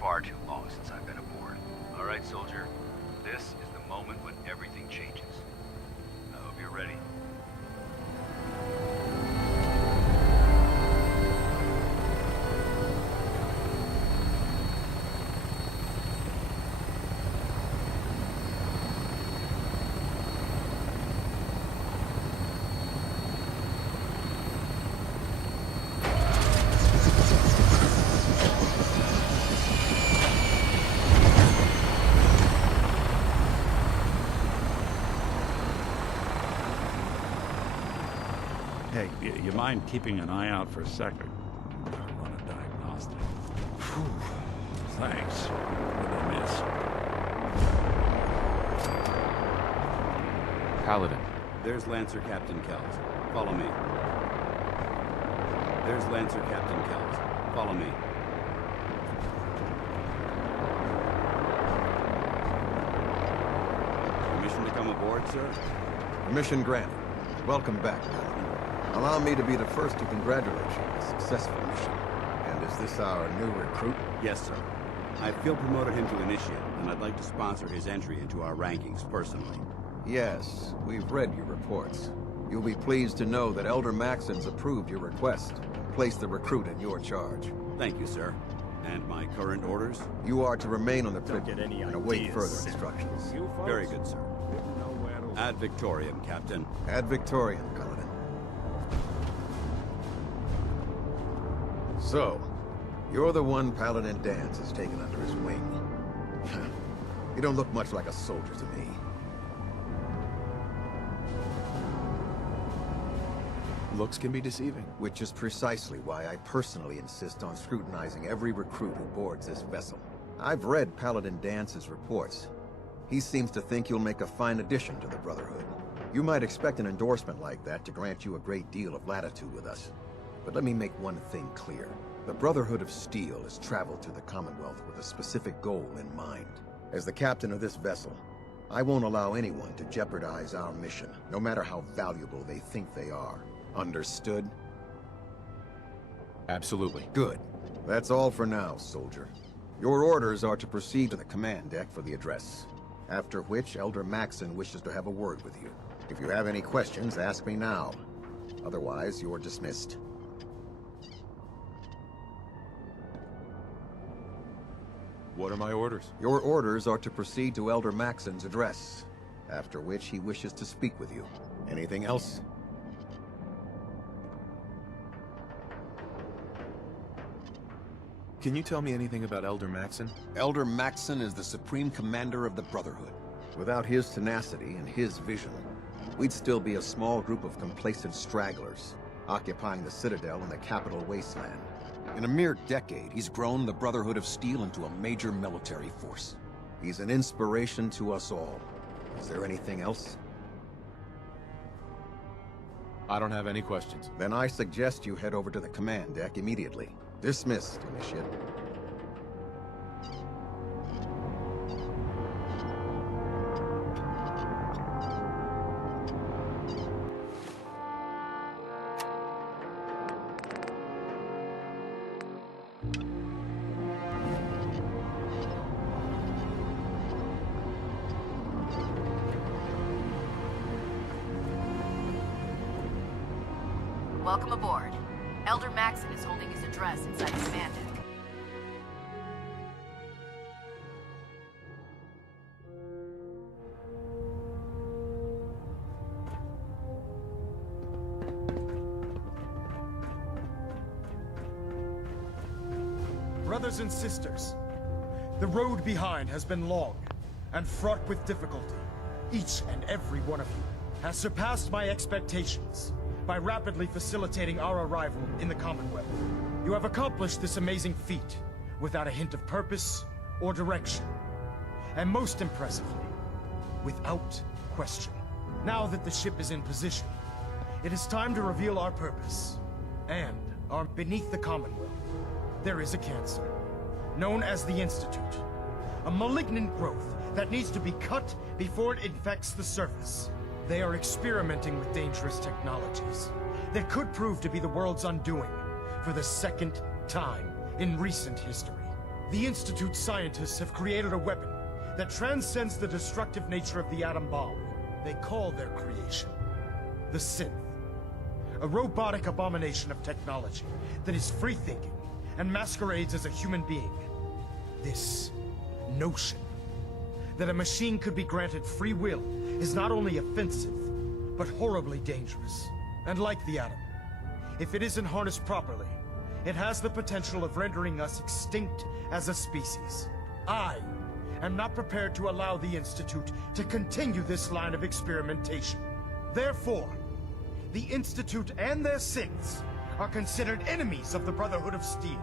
Far too long since I've been aboard. All right, soldier. This is the moment when everything changes. I hope you're ready. you mind keeping an eye out for a second? Gotta run a diagnostic. Phew. Thanks. What I miss? Paladin. There's Lancer Captain Kells. Follow me. There's Lancer Captain Kells. Follow me. Permission to come aboard, sir? Permission granted. Welcome back, Paladin. Allow me to be the first to congratulate you on a successful mission. And is this our new recruit? Yes, sir. I field promoted him to initiate, and I'd like to sponsor his entry into our rankings personally. Yes, we've read your reports. You'll be pleased to know that Elder Maxon's approved your request and placed the recruit in your charge. Thank you, sir. And my current orders? You are to remain on the bridge and await further instructions. Very good, sir. Ad Victoriam, Captain. Ad Victoriam, Paladin. So, you're the one Paladin Danse has taken under his wing. You don't look much like a soldier to me. Looks can be deceiving. Which is precisely why I personally insist on scrutinizing every recruit who boards this vessel. I've read Paladin Dance's reports. He seems to think you'll make a fine addition to the Brotherhood. You might expect an endorsement like that to grant you a great deal of latitude with us. But let me make one thing clear. The Brotherhood of Steel has traveled to the Commonwealth with a specific goal in mind. As the captain of this vessel, I won't allow anyone to jeopardize our mission, no matter how valuable they think they are. Understood? Absolutely. Good. That's all for now, soldier. Your orders are to proceed to the command deck for the address. After which, Elder Maxon wishes to have a word with you. If you have any questions, ask me now. Otherwise, you're dismissed. What are my orders? Your orders are to proceed to Elder Maxon's address, after which he wishes to speak with you. Anything else? Can you tell me anything about Elder Maxon? Elder Maxon is the Supreme Commander of the Brotherhood. Without his tenacity and his vision, we'd still be a small group of complacent stragglers, occupying the Citadel in the capital Wasteland. In a mere decade, he's grown the Brotherhood of Steel into a major military force. He's an inspiration to us all. Is there anything else? I don't have any questions. Then I suggest you head over to the command deck immediately. Dismissed, Initiate. Welcome aboard. Elder Maxon is holding his address inside the command deck. Brothers and sisters, the road behind has been long and fraught with difficulty. Each and every one of you has surpassed my expectations by rapidly facilitating our arrival in the Commonwealth. You have accomplished this amazing feat without a hint of purpose or direction. And most impressively, without question. Now that the ship is in position, it is time to reveal our purpose. And beneath the Commonwealth, there is a cancer, known as the Institute. A malignant growth that needs to be cut before it infects the surface. They are experimenting with dangerous technologies that could prove to be the world's undoing for the second time in recent history. The Institute scientists have created a weapon that transcends the destructive nature of the atom bomb. They call their creation the Synth. A robotic abomination of technology that is free-thinking and masquerades as a human being. This notion that a machine could be granted free will is not only offensive, but horribly dangerous. And like the atom, if it isn't harnessed properly, it has the potential of rendering us extinct as a species. I am not prepared to allow the Institute to continue this line of experimentation. Therefore, the Institute and their Siths are considered enemies of the Brotherhood of Steel,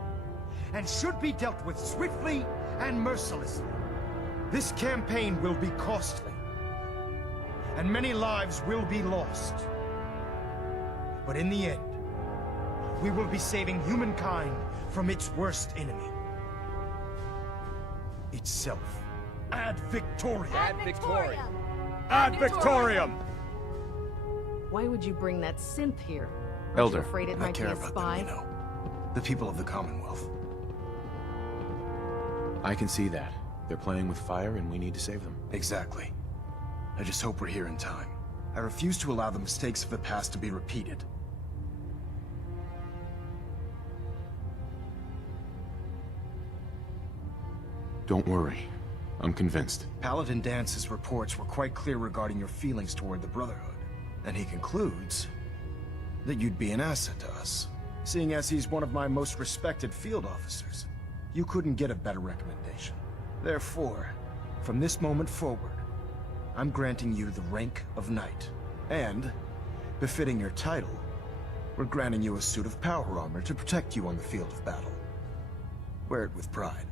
and should be dealt with swiftly and mercilessly. This campaign will be costly, and many lives will be lost. But in the end, we will be saving humankind from its worst enemy. Itself. Ad Victoriam! Ad Victoriam! Ad Victoriam! Why would you bring that synth here? Aren't Elder, you afraid it might be a spy? The people of the Commonwealth. I can see that. They're playing with fire and we need to save them. Exactly. I just hope we're here in time. I refuse to allow the mistakes of the past to be repeated. Don't worry. I'm convinced. Paladin Dance's reports were quite clear regarding your feelings toward the Brotherhood. And he concludes that you'd be an asset to us. Seeing as he's one of my most respected field officers, you couldn't get a better recommendation. Therefore, from this moment forward, I'm granting you the rank of Knight. And, befitting your title, we're granting you a suit of power armor to protect you on the field of battle. Wear it with pride.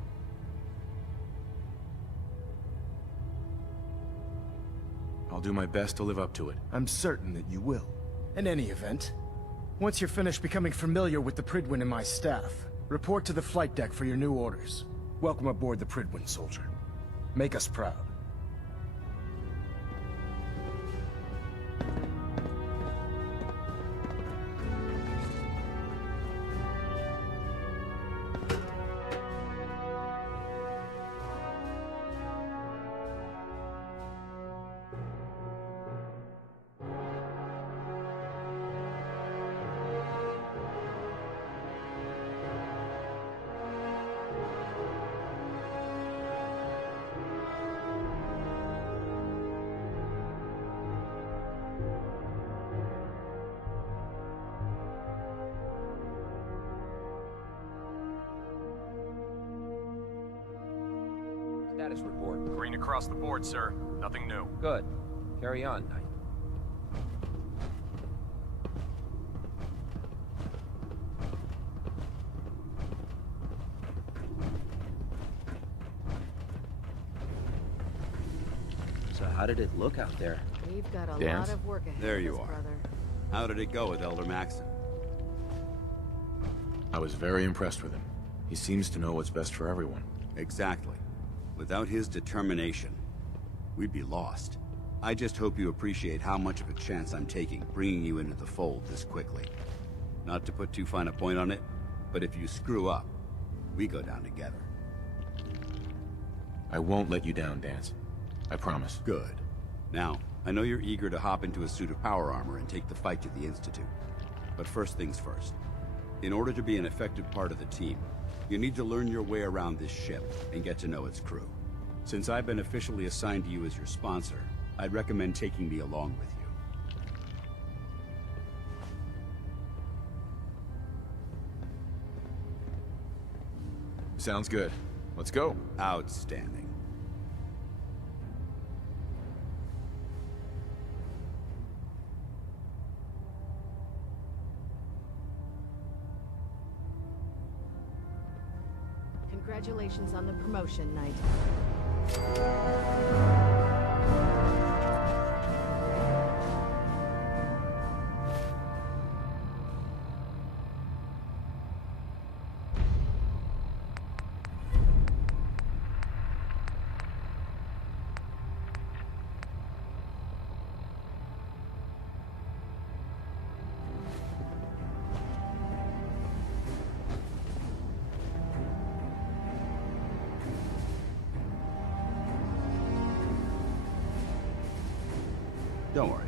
I'll do my best to live up to it. I'm certain that you will. In any event, once you're finished becoming familiar with the Pridwin and my staff, report to the flight deck for your new orders. Welcome aboard the Pridwin, soldier. Make us proud. Status report. Green across the board, sir. Nothing new. Good. Carry on, Knight. So how did it look out there? We've got a Dance? lot of work ahead There of you us, are. brother. How did it go with Elder Maxon? I was very impressed with him. He seems to know what's best for everyone. Exactly. Without his determination, we'd be lost. I just hope you appreciate how much of a chance I'm taking bringing you into the fold this quickly. Not to put too fine a point on it, but if you screw up, we go down together. I won't let you down, Dance. I promise. Good. Now, I know you're eager to hop into a suit of power armor and take the fight to the Institute. But first things first. In order to be an effective part of the team, you need to learn your way around this ship and get to know its crew. Since I've been officially assigned to you as your sponsor, I'd recommend taking me along with you. Sounds good. Let's go. Outstanding. Congratulations on the promotion, Knight. Don't worry.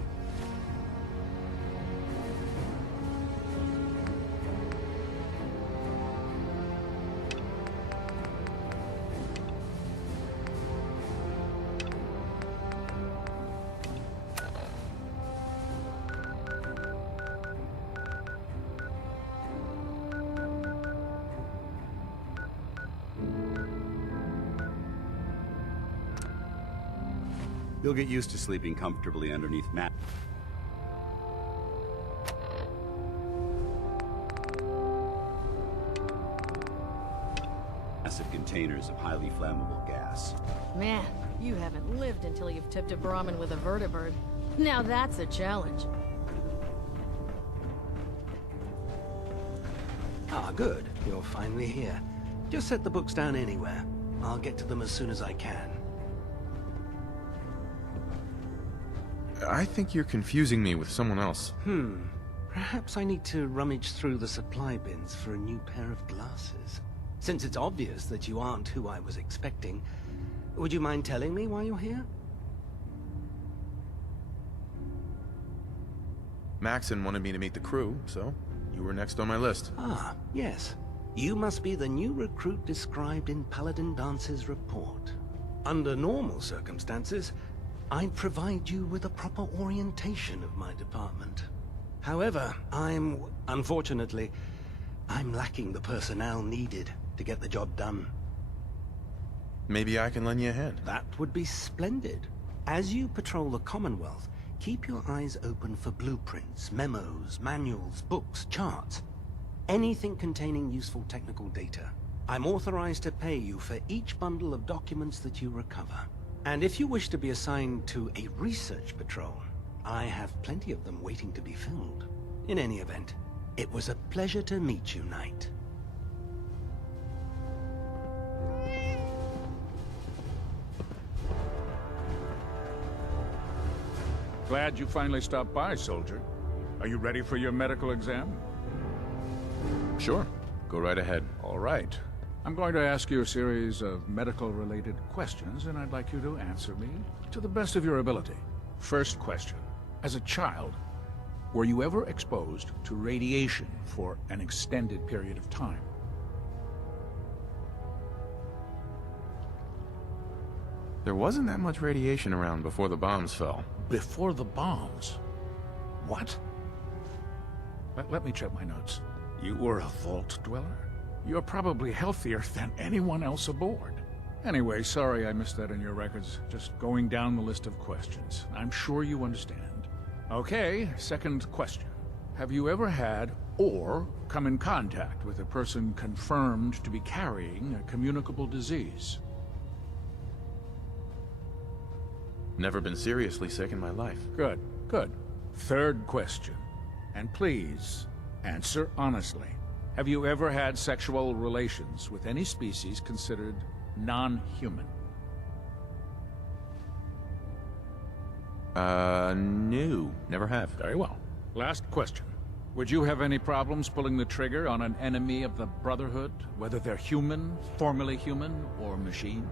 You'll get used to sleeping comfortably underneath mat. massive containers of highly flammable gas. Man, you haven't lived until you've tipped a Brahmin with a vertibird. Now that's a challenge. Ah, good. You're finally here. Just set the books down anywhere. I'll get to them as soon as I can. I think you're confusing me with someone else. Perhaps I need to rummage through the supply bins for a new pair of glasses. Since it's obvious that you aren't who I was expecting, would you mind telling me why you're here? Maxon wanted me to meet the crew, so you were next on my list. Ah, yes. You must be the new recruit described in Paladin Dance's report. Under normal circumstances, I'd provide you with a proper orientation of my department. However, unfortunately, I'm lacking the personnel needed to get the job done. Maybe I can lend you a hand. That would be splendid. As you patrol the Commonwealth, keep your eyes open for blueprints, memos, manuals, books, charts. Anything containing useful technical data. I'm authorized to pay you for each bundle of documents that you recover. And if you wish to be assigned to a research patrol, I have plenty of them waiting to be filled. In any event, it was a pleasure to meet you, Knight. Glad you finally stopped by, soldier. Are you ready for your medical exam? Sure. Go right ahead. All right. I'm going to ask you a series of medical-related questions, and I'd like you to answer me to the best of your ability. First question. As a child, were you ever exposed to radiation for an extended period of time? There wasn't that much radiation around before the bombs fell. Before the bombs? What? Let me check my notes. You were a vault dweller? You're probably healthier than anyone else aboard. Anyway, sorry I missed that in your records. Just going down the list of questions. I'm sure you understand. Okay, second question. Have you ever had or come in contact with a person confirmed to be carrying a communicable disease? Never been seriously sick in my life. Good, good. Third question. And please, answer honestly. Have you ever had sexual relations with any species considered non-human? No. Never have. Very well. Last question. Would you have any problems pulling the trigger on an enemy of the Brotherhood, whether they're human, formerly human, or machine?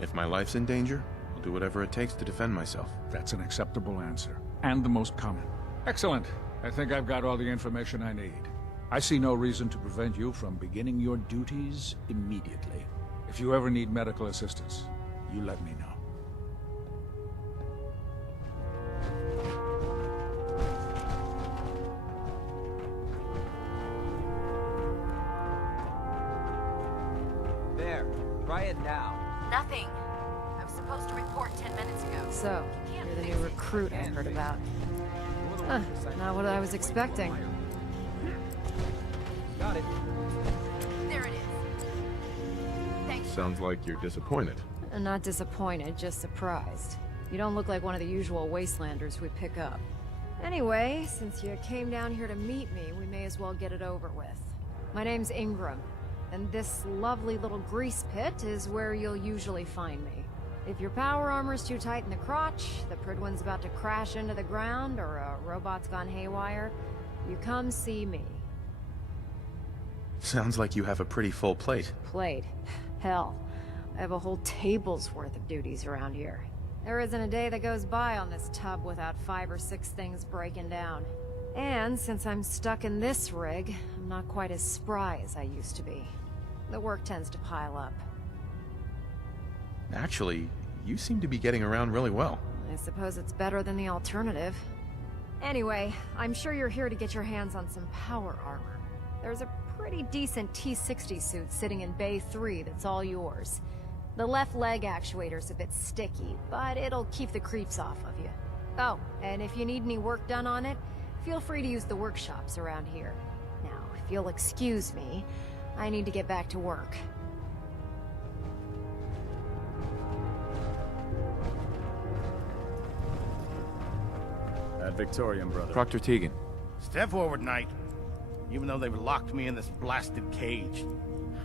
If my life's in danger, I'll do whatever it takes to defend myself. That's an acceptable answer, and the most common. Excellent. I think I've got all the information I need. I see no reason to prevent you from beginning your duties immediately. If you ever need medical assistance, you let me know. There. Try it now. Nothing. I was supposed to report 10 minutes ago. So, you're the new recruit I heard about. Not what I was expecting. Got it. There it is. Thanks. Sounds like you're disappointed. Not disappointed, just surprised. You don't look like one of the usual Wastelanders we pick up. Anyway, since you came down here to meet me, we may as well get it over with. My name's Ingram, and this lovely little grease pit is where you'll usually find me. If your power armor's too tight in the crotch, the Pridwin's about to crash into the ground, or a robot's gone haywire, you come see me. Sounds like you have a pretty full plate. Plate? Hell, I have a whole table's worth of duties around here. There isn't a day that goes by on this tub without 5 or 6 things breaking down. And since I'm stuck in this rig, I'm not quite as spry as I used to be. The work tends to pile up. Actually, you seem to be getting around really well. I suppose it's better than the alternative. Anyway, I'm sure you're here to get your hands on some power armor. There's a pretty decent T-60 suit sitting in Bay 3 that's all yours. The left leg actuator's a bit sticky, but it'll keep the creeps off of you. Oh, and if you need any work done on it, feel free to use the workshops around here. Now, if you'll excuse me, I need to get back to work. That Victorian brother. Proctor Tegan. Step forward, Knight. Even though they've locked me in this blasted cage,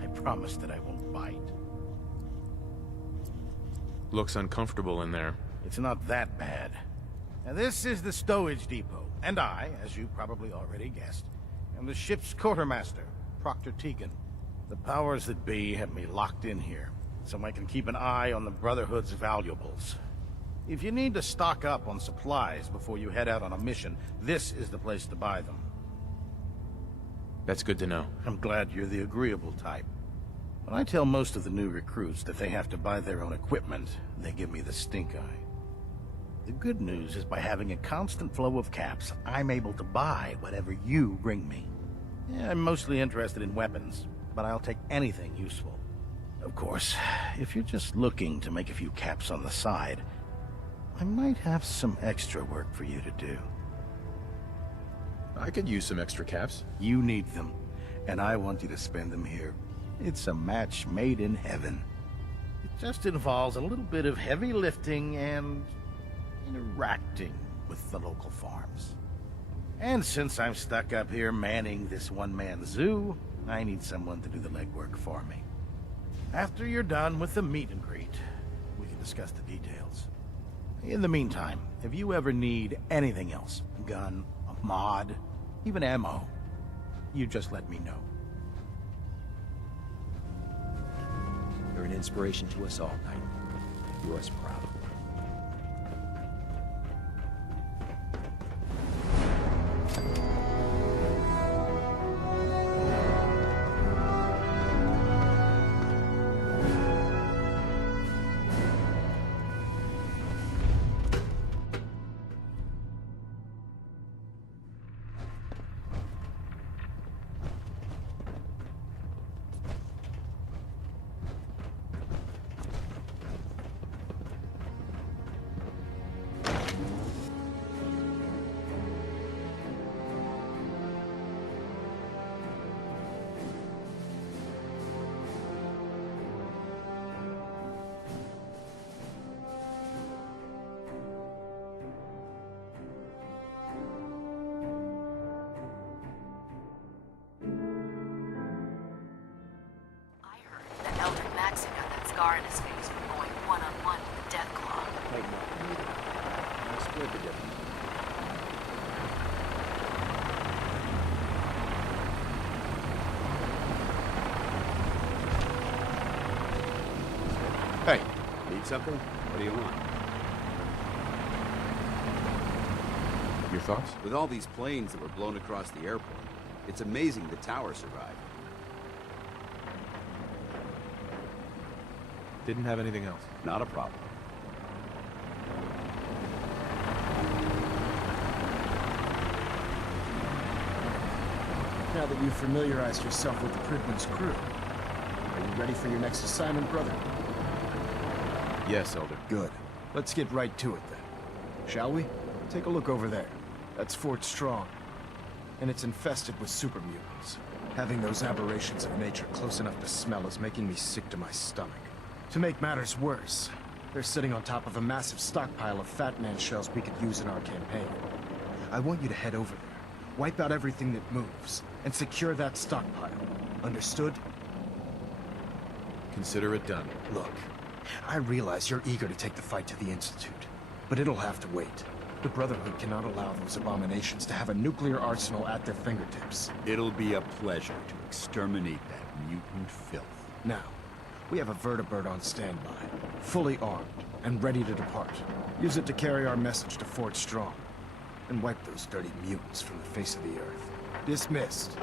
I promise that I won't bite. Looks uncomfortable in there. It's not that bad. Now, this is the stowage depot, and I, as you probably already guessed, am the ship's quartermaster, Proctor Tegan. The powers that be have me locked in here, so I can keep an eye on the Brotherhood's valuables. If you need to stock up on supplies before you head out on a mission, this is the place to buy them. That's good to know. I'm glad you're the agreeable type. When I tell most of the new recruits that they have to buy their own equipment, they give me the stink eye. The good news is by having a constant flow of caps, I'm able to buy whatever you bring me. Yeah, I'm mostly interested in weapons, but I'll take anything useful. Of course, if you're just looking to make a few caps on the side, I might have some extra work for you to do. I could use some extra caps. You need them, and I want you to spend them here. It's a match made in heaven. It just involves a little bit of heavy lifting and interacting with the local farms. And since I'm stuck up here manning this one-man zoo, I need someone to do the legwork for me. After you're done with the meet and greet, we can discuss the details. In the meantime, if you ever need anything else, a gun, a mod, even ammo, you just let me know. You're an inspiration to us all, Knight. Do us proud. Scar in his face from going one-on-one with the Death Claw. Wait, no. I split the difference. Hey, need something? What do you want? Your thoughts? With all these planes that were blown across the airport, it's amazing the tower survived. Didn't have anything else. Not a problem. Now that you've familiarized yourself with the Pridman's crew, are you ready for your next assignment, brother? Yes, Elder. Good. Let's get right to it then. Shall we? Take a look over there. That's Fort Strong. And it's infested with super mutants. Having those aberrations of nature close enough to smell is making me sick to my stomach. To make matters worse, they're sitting on top of a massive stockpile of Fat Man shells we could use in our campaign. I want you to head over there, wipe out everything that moves, and secure that stockpile. Understood? Consider it done. Look, I realize you're eager to take the fight to the Institute, but it'll have to wait. The Brotherhood cannot allow those abominations to have a nuclear arsenal at their fingertips. It'll be a pleasure to exterminate that mutant filth. Now, we have a vertibird on standby, fully armed, and ready to depart. Use it to carry our message to Fort Strong, and wipe those dirty mutants from the face of the earth. Dismissed.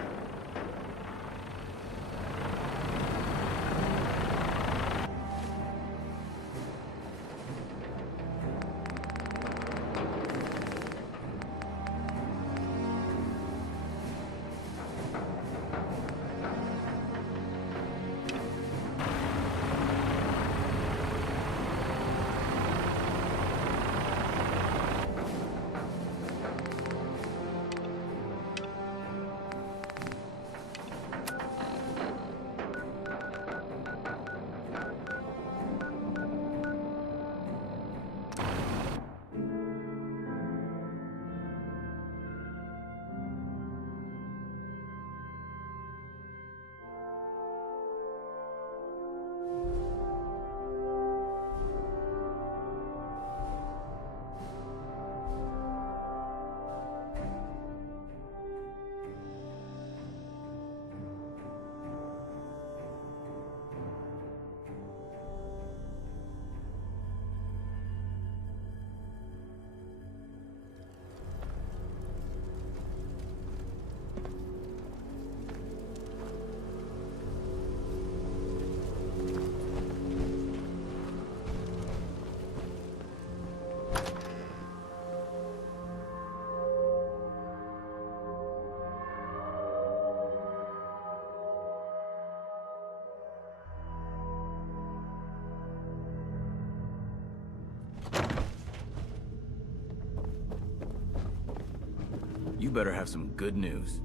better have some good news.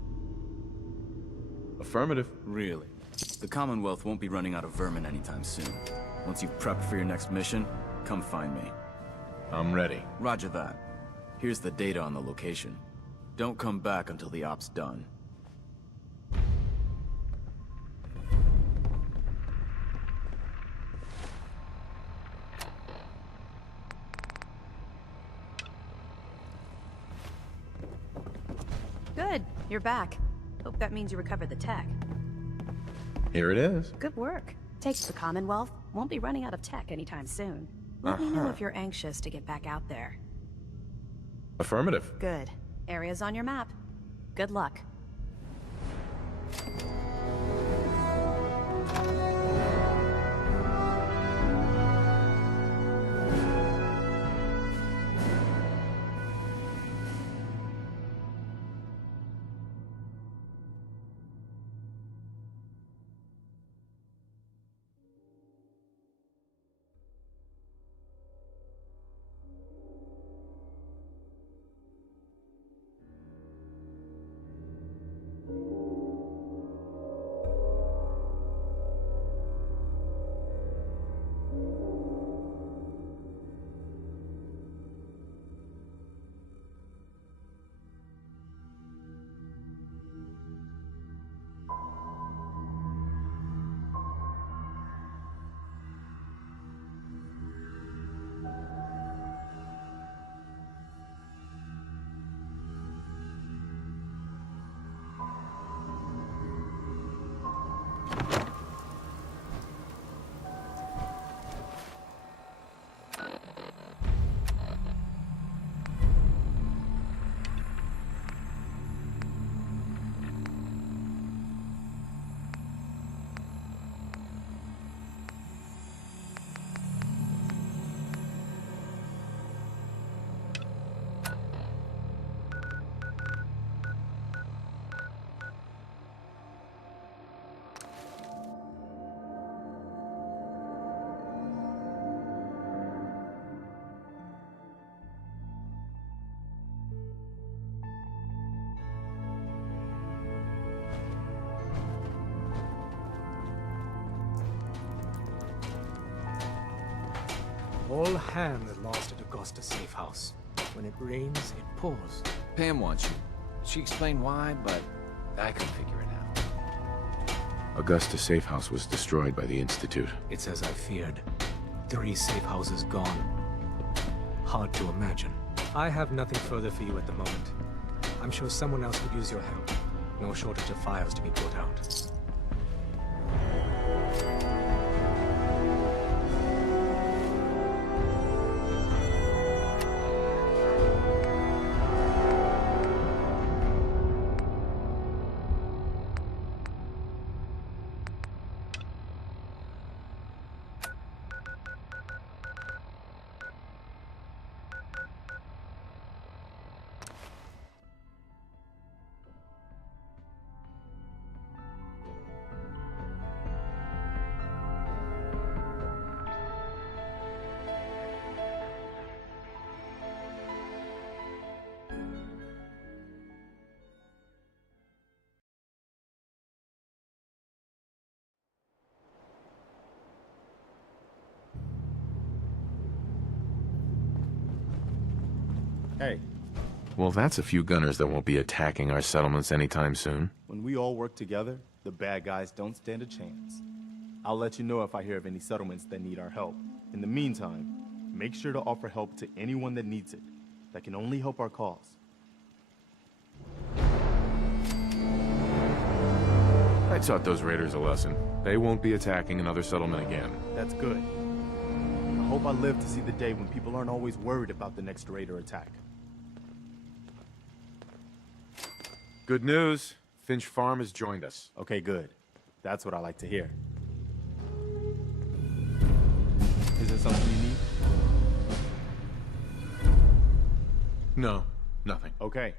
Affirmative. Really? The Commonwealth won't be running out of vermin anytime soon. Once you've prepped for your next mission, come find me. I'm ready. Roger that. Here's the data on the location. Don't come back until the op's done. Good. You're back. Hope that means you recovered the tech. Here it is. Good work. The Commonwealth won't be running out of tech anytime soon. Let me know if you're anxious to get back out there. Affirmative. Good. Areas on your map. Good luck. All hands lost at Augusta's safe house. When it rains, it pours. Pam wants you. She explained why, but I couldn't figure it out. Augusta's safe house was destroyed by the Institute. It's as I feared. 3 safe houses gone. Hard to imagine. I have nothing further for you at the moment. I'm sure someone else could use your help. No shortage of files to be put out. Hey. Well, that's a few gunners that won't be attacking our settlements anytime soon. When we all work together, the bad guys don't stand a chance. I'll let you know if I hear of any settlements that need our help. In the meantime, make sure to offer help to anyone that needs it. That can only help our cause. I taught those raiders a lesson. They won't be attacking another settlement again. That's good. I hope I live to see the day when people aren't always worried about the next raid or attack. Good news. Finch Farm has joined us. Okay, good. That's what I like to hear. Is there something you need? No, nothing. Okay.